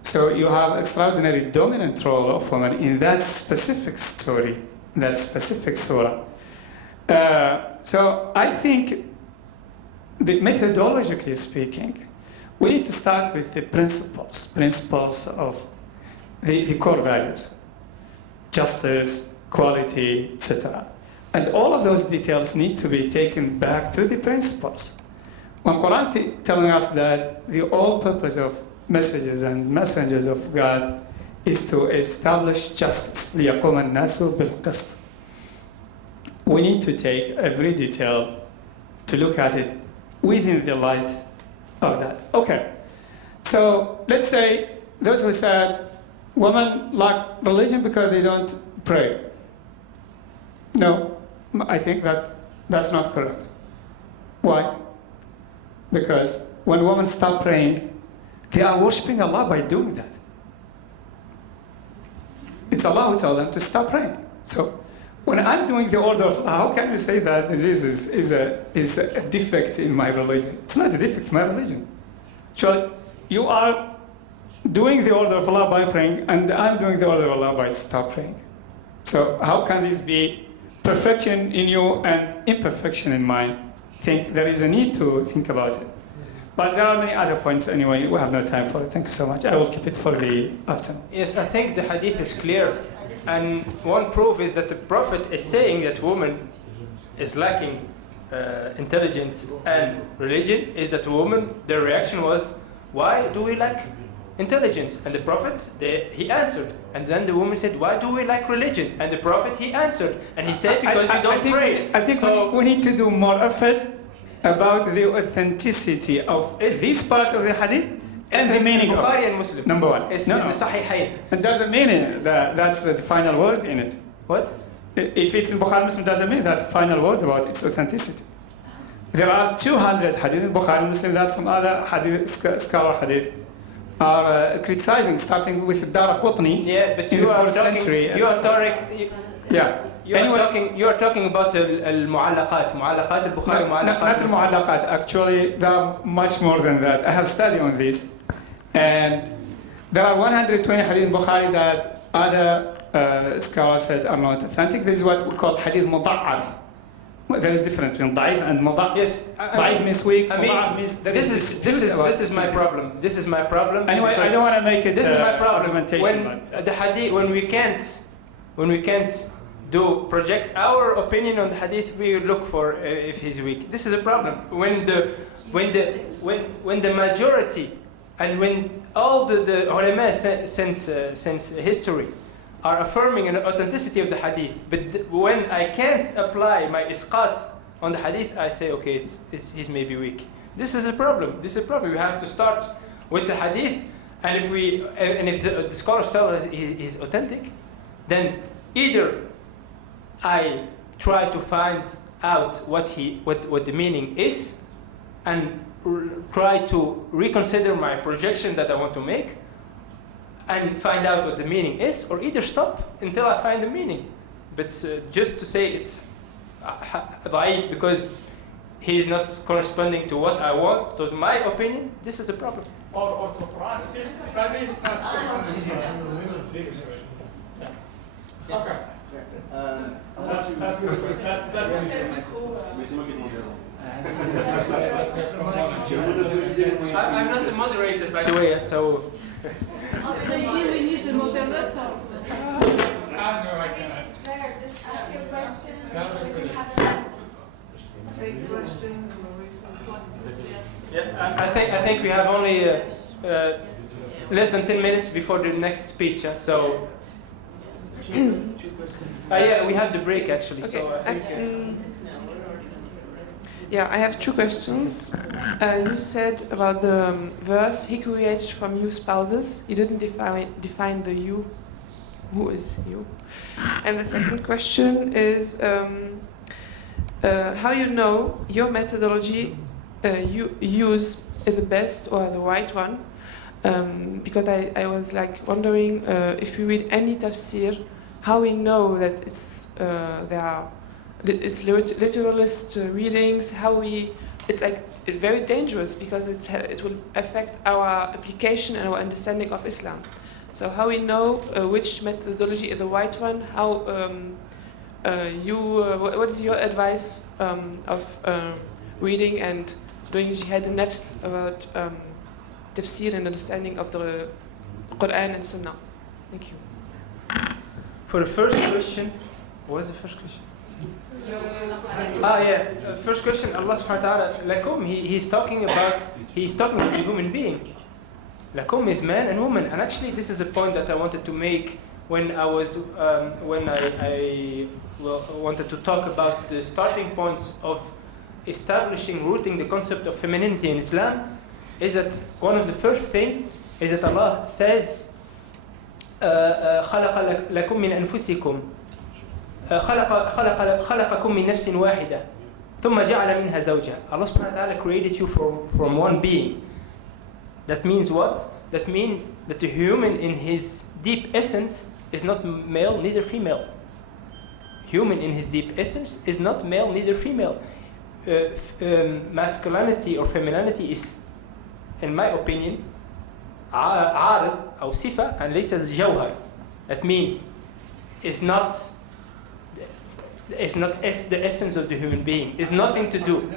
So you have extraordinary dominant role of women in that specific story, that specific surah. So I think, methodologically speaking, we need to start with the principles of the core values, justice, equality, etc. And all of those details need to be taken back to the principles. When Quran is telling us that the whole purpose of messages and messengers of God is to establish justice. لِيَقُومَ النَّاسُ بِالْقِسْطِ. We need to take every detail to look at it within the light of that. Okay, so let's say those who said women lack religion because they don't pray. No, I think that's not correct. Why? Because when women stop praying, they are worshipping Allah by doing that. It's Allah who told them to stop praying. So when I'm doing the order of Allah, how can you say that this is a defect in my religion? It's not a defect in my religion. So you are doing the order of Allah by praying, and I'm doing the order of Allah by stop praying. So how can this be perfection in you and imperfection in mine? There is a need to think about it. But there are many other points anyway. We have no time for it. Thank you so much. I will keep it for the afternoon. Yes, I think the hadith is clear. And one proof is that the Prophet is saying that woman is lacking intelligence and religion, is that woman, their reaction was, why do we lack intelligence? And the Prophet, he answered. And then the woman said, why do we lack religion? And the Prophet, he answered. And he said, because you don't pray. I think we need to do more effort about the authenticity of this part of the hadith and the meaning of Bukhari and Muslim. Number one. It's in the Sahihayn. It doesn't mean that's the final word in it. What? If it's in Bukhari and Muslim, doesn't mean that's the final word about its authenticity. There are 200 hadith in Bukhari and Muslim that some other hadith, scholar hadith are criticizing, starting with Daraqutni in the 4th century. You are Tariq. Yeah. You are talking about al-mu'allaqat, mu'allaqat al-Bukhari, mu'allaqat. Not al-mu'allaqat. Actually, there are much more than that. I have studied on this, and there are 120 hadith in Bukhari that other scholars said are not authentic. This is what we call hadith muda'af. There is difference between da'if and muda'af. Yes, da'if means weak. Muda'af means this is my problem. This is my problem. Anyway, I don't want to make it. This is my problem. Argumentation. When the hadith, when we can't when we can't project our opinion on the hadith, we look for if he's weak. This is a problem. When the majority and when all the ulama since history are affirming an authenticity of the hadith, but when I can't apply my isqat on the hadith, I say, okay, he's maybe weak. This is a problem. This is a problem. We have to start with the hadith, and if the scholars tell us he's authentic, then either I try to find out what the meaning is, and try to reconsider my projection that I want to make, and find out what the meaning is, or either stop until I find the meaning. But just to say it's ضعيف because he is not corresponding to what I want, to my opinion, this is a problem. Or to Quran, maybe it's not. Okay. That's good. I'm not a moderator, by the way, so. Maybe we need a moderator. No, I cannot. It's fair, just ask a question. Take questions. Yeah, I think we have only less than 10 minutes before the next speech, so. Yeah, we have the break actually. Okay. So I think, I have two questions. You said about the verse, he created from you spouses. You didn't define the you. Who is you? And the second question is how you know your methodology you use is the best or the right one. Because I was like wondering if you read any tafsir, how we know that it's literalist readings. It's like very dangerous because it will affect our application and our understanding of Islam. So how we know which methodology is the right one? How what is your advice of reading and doing jihad al-nafs about tafsir and understanding of the Quran and Sunnah? Thank you. for the first question, what was the first question? First question, Allah subhanahu wa ta'ala, lakum, he's talking about the human being. Lakum is man and woman. And actually this is a point that I wanted to make when I wanted to talk about the starting points of rooting the concept of femininity in Islam, is that one of the first things is that Allah says, خلق لكم من أنفسكم خلقكم من نفس واحدة ثم جعل منها زوجها. Allah subhanahu wa ta'ala created you from one being. That means what? That means that the human in his deep essence is not male, neither female. Human in his deep essence is not male, neither female. Masculinity or femininity is, in my opinion, عارض أو صفة and ليس الجوهر. That means it's not the essence of the human being. It's nothing to do.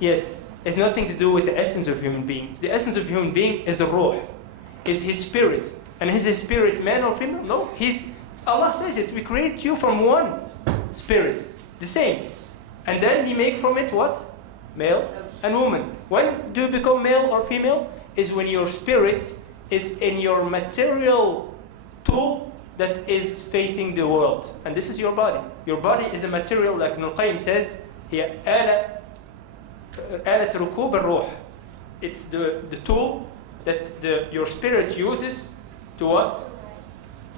Yes, it's nothing to do with the essence of human being. The essence of human being is the ruh, is his spirit. And is his spirit man or female? No, Allah says it. We create you from one spirit, the same. And then He make from it what? Male and woman. When do you become male or female? Is when your spirit is in your material tool that is facing the world. And this is your body. Your body is a material, like Ibn al-Qayyim says, هي آلة ركوب الروح. It's the tool that your spirit uses to what?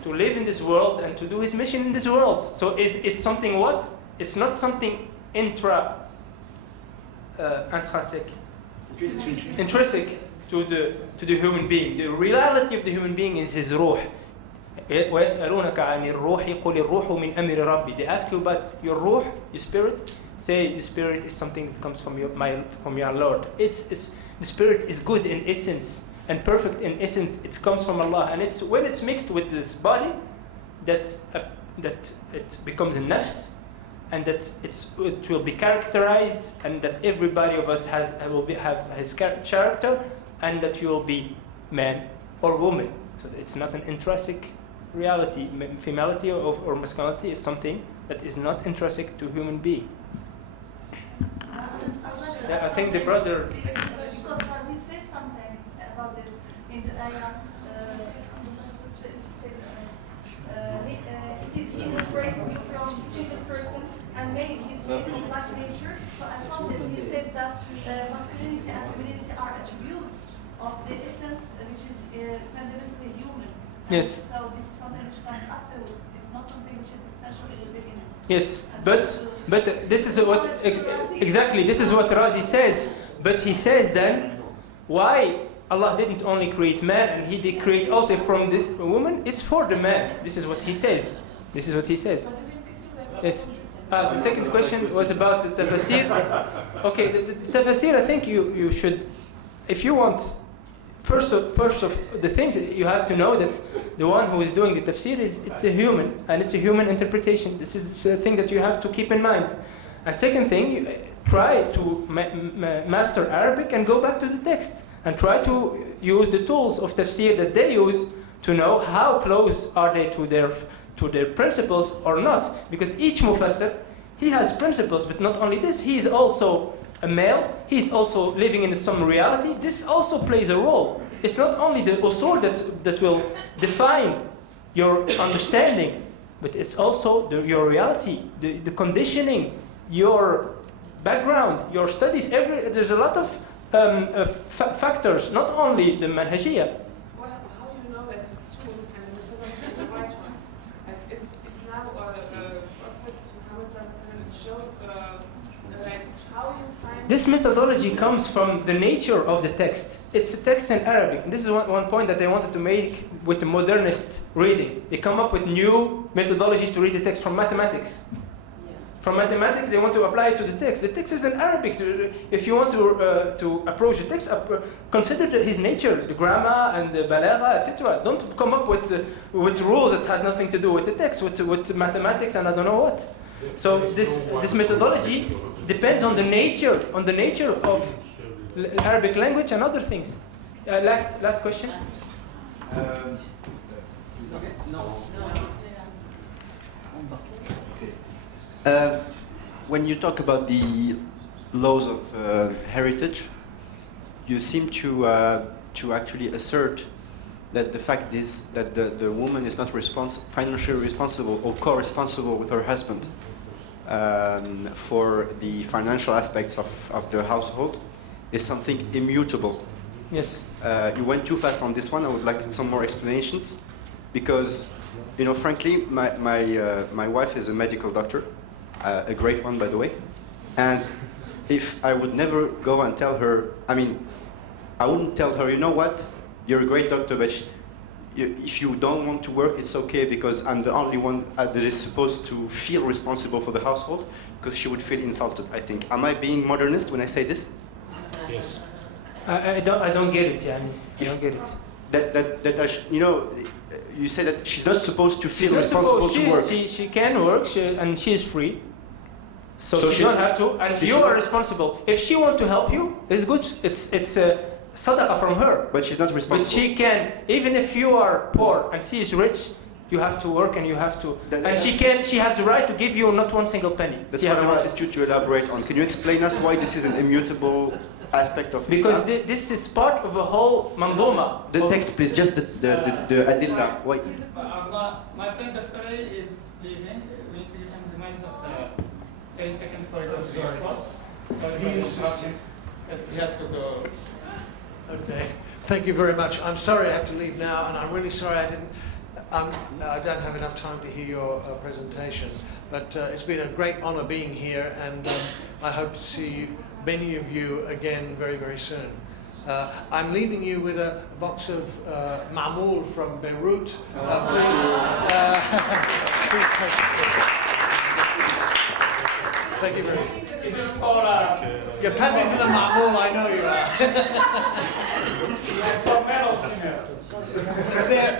To live in this world and to do his mission in this world. So it's something what? It's not something intrinsic to the human being. The reality of the human being is his ruh. وَيَسْأَلُونَكَ عَنِ الرُّوحِ قُلِ الرُّوحُ مِنْ أَمْرِ رَبِّي. They ask you about your ruh, your spirit. Say the spirit is something that comes from your Lord. The spirit is good in essence and perfect in essence. It comes from Allah, and it's when it's mixed with this body that it becomes a nafs, and that it will be characterized, and that everybody of us have his character, and that you will be man or woman. So it's not an intrinsic reality, femality or masculinity is something that is not intrinsic to human being. I think the brother. Because when he says something about this in the ayah, it is he who created you from a single person and made his black nature. So I found this. He says that masculinity and femininity are attributes of the essence which is fundamentally human. Yes. So this is something which comes afterwards. It's not something which is essential in the beginning. Yes, but this is what exactly this is what Razi says. But he says then why Allah didn't only create man and He did create also from this woman. It's for the man. This is what he says. This is what he says. Yes. The second question was about the tafsir. Okay, the tafsir. I think you should, if you want. First of the things you have to know that the one who is doing the tafsir it's a human and it's a human interpretation. This is a thing that you have to keep in mind. And second thing, you try to master Arabic and go back to the text and try to use the tools of tafsir that they use to know how close are they to their principles or not. Because each mufassir, he has principles, but not only this, he is also a male, he's also living in some reality. This also plays a role. It's not only the usul that will define your understanding, but it's also your reality, the conditioning, your background, your studies. There's a lot of factors, not only the Manhajiya. Well, how do you know that the tools and the methodology are the right ones? Like, is Islam or Prophet Muhammad showed like how you find this methodology comes from the nature of the text. It's a text in Arabic. And this is one point that I wanted to make with the modernist reading. They come up with new methodologies to read the text from mathematics. From mathematics, they want to apply it to the text. The text is in Arabic. If you want to approach the text, consider his nature, the grammar and the balagha, etc. Don't come up with rules that has nothing to do with the text, with mathematics and I don't know what. So this methodology depends on the nature of Arabic language and other things. Last question. When you talk about the laws of heritage, you seem to actually assert that the fact is that the woman is not financially responsible or co-responsible with her husband for the financial aspects of the household is something immutable. Yes. You went too fast on this one. I would like some more explanations, because, frankly, my wife is a medical doctor, a great one, by the way, and if I would never go and tell her, I wouldn't tell her, you know what, you're a great doctor, but if you don't want to work, it's okay, because I'm the only one that is supposed to feel responsible for the household, because she would feel insulted, I think. Am I being modernist when I say this? Yes. I don't get it, yani. I don't get it. You say that she's not supposed to feel responsible to work. She can work, and she is free. So she don't have to, and you are responsible. If she wants to help you, it's good. It's a sadaqah from her. But she's not responsible. But she can, even if you are poor and she is rich, you have to work and you have to. She has the right to give you not one single penny. That's what I wanted you to elaborate on. Can you explain us why this is an immutable aspect of Because Islam? this is part of a whole mandoma. The text, please, just the adilla. Why? My friend Dr. is leaving. We need to give him the mic just 30 seconds for him to go across. Sorry for the interruption. He has to go. Okay. Thank you very much. I'm sorry I have to leave now, and I'm really sorry I don't have enough time to hear your presentation. But it's been a great honor being here, and I hope to see many of you again very, very soon. I'm leaving you with a box of ma'moul from Beirut. Please take it. Thank you very much. Is it for... You're clapping for the ma'moul, I know you are. For male or female?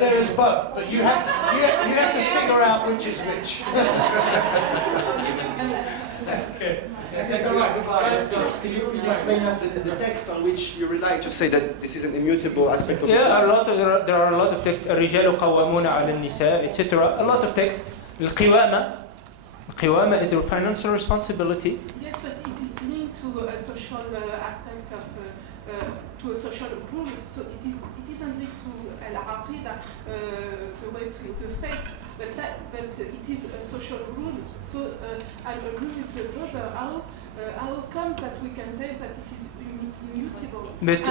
There is both, but you have to figure out which is which. Okay. Thank you so much. Could you please explain us the text on which you rely to say that this is an immutable aspect of Islam? There are a lot of texts. الرجال قوامون على النساء, etc. A lot of texts. القوامة is a financial responsibility. Yes, but it is linked to a social aspect of to a social rule. So it isn't linked to al-aqidah, the way to the faith, but it is a social rule. So I agree with the brother. How come that we can tell that it is immutable? But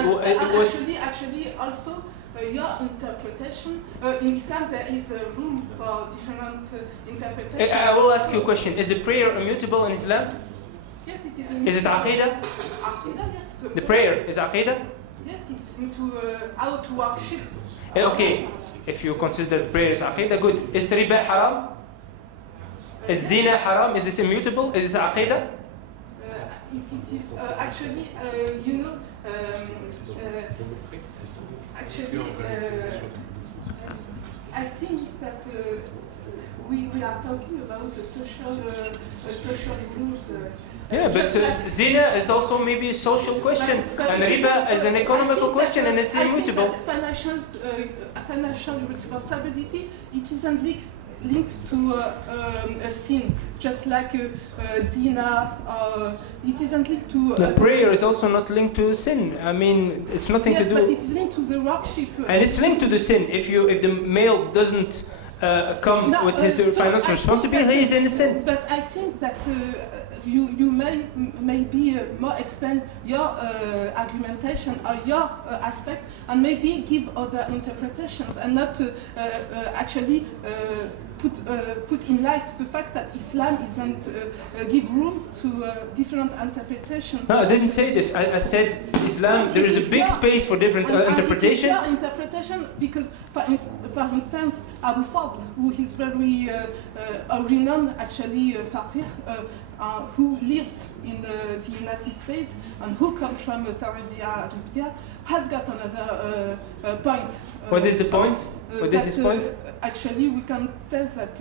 actually also your interpretation in Islam there is a room for different interpretations. I will ask you a question. Is the prayer immutable in Islam? Yes, it is immutable. Is it aqidah? Aqidah, yes. The prayer is aqidah? Yes, it's into how to worship. Okay, if you consider prayer is aqidah, good. Is riba haram? Is zina haram? Is this immutable? Is this aqidah? It is actually, I think that we are talking about social rules. Yeah, but zina is also maybe a social question, and riba is an economical question, and it's immutable. Financial responsibility, it isn't linked to a sin, just like zina. It isn't linked to. The prayer is also not linked to sin. I mean, it's nothing to do. Yes, but it is linked to the worship. And it's linked to the sin. If the male doesn't come with his financial responsibility, he is in a sin. But I think that you may maybe more expand your argumentation or your aspect, and maybe give other interpretations, and not actually put in light the fact that Islam isn't give room to different interpretations. No, I didn't say this. I said Islam. There is a big space for different interpretation. Your interpretation, because for instance, Abu Fadl, who is very renowned actually faqih, who lives in the United States and who comes from Saudi Arabia, has got another point. What is the point? What is his point? Actually, we can tell that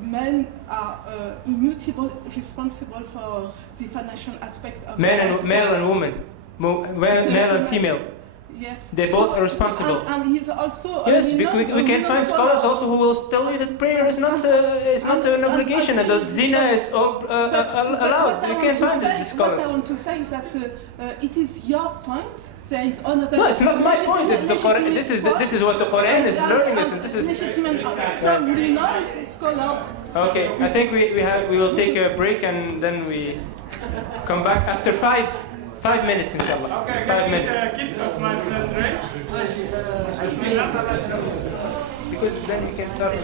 men are immutable, responsible for the financial aspect of male and woman, male and female. Yes. They both are responsible. And he's also yes, because we can find scholars also who will tell you that prayer is not an obligation, and that zina is allowed. You can find these scholars. What I want to say is that it is your point. There is another. No, it's not my point. It's the Quran. This is what the Quran is learning us, and this is legitimate from renowned scholars. Okay, I think we will take a break, and then we come back after 5 minutes, inshallah. Okay, 5 minutes. This gift of my friend Ray. Because then you can start.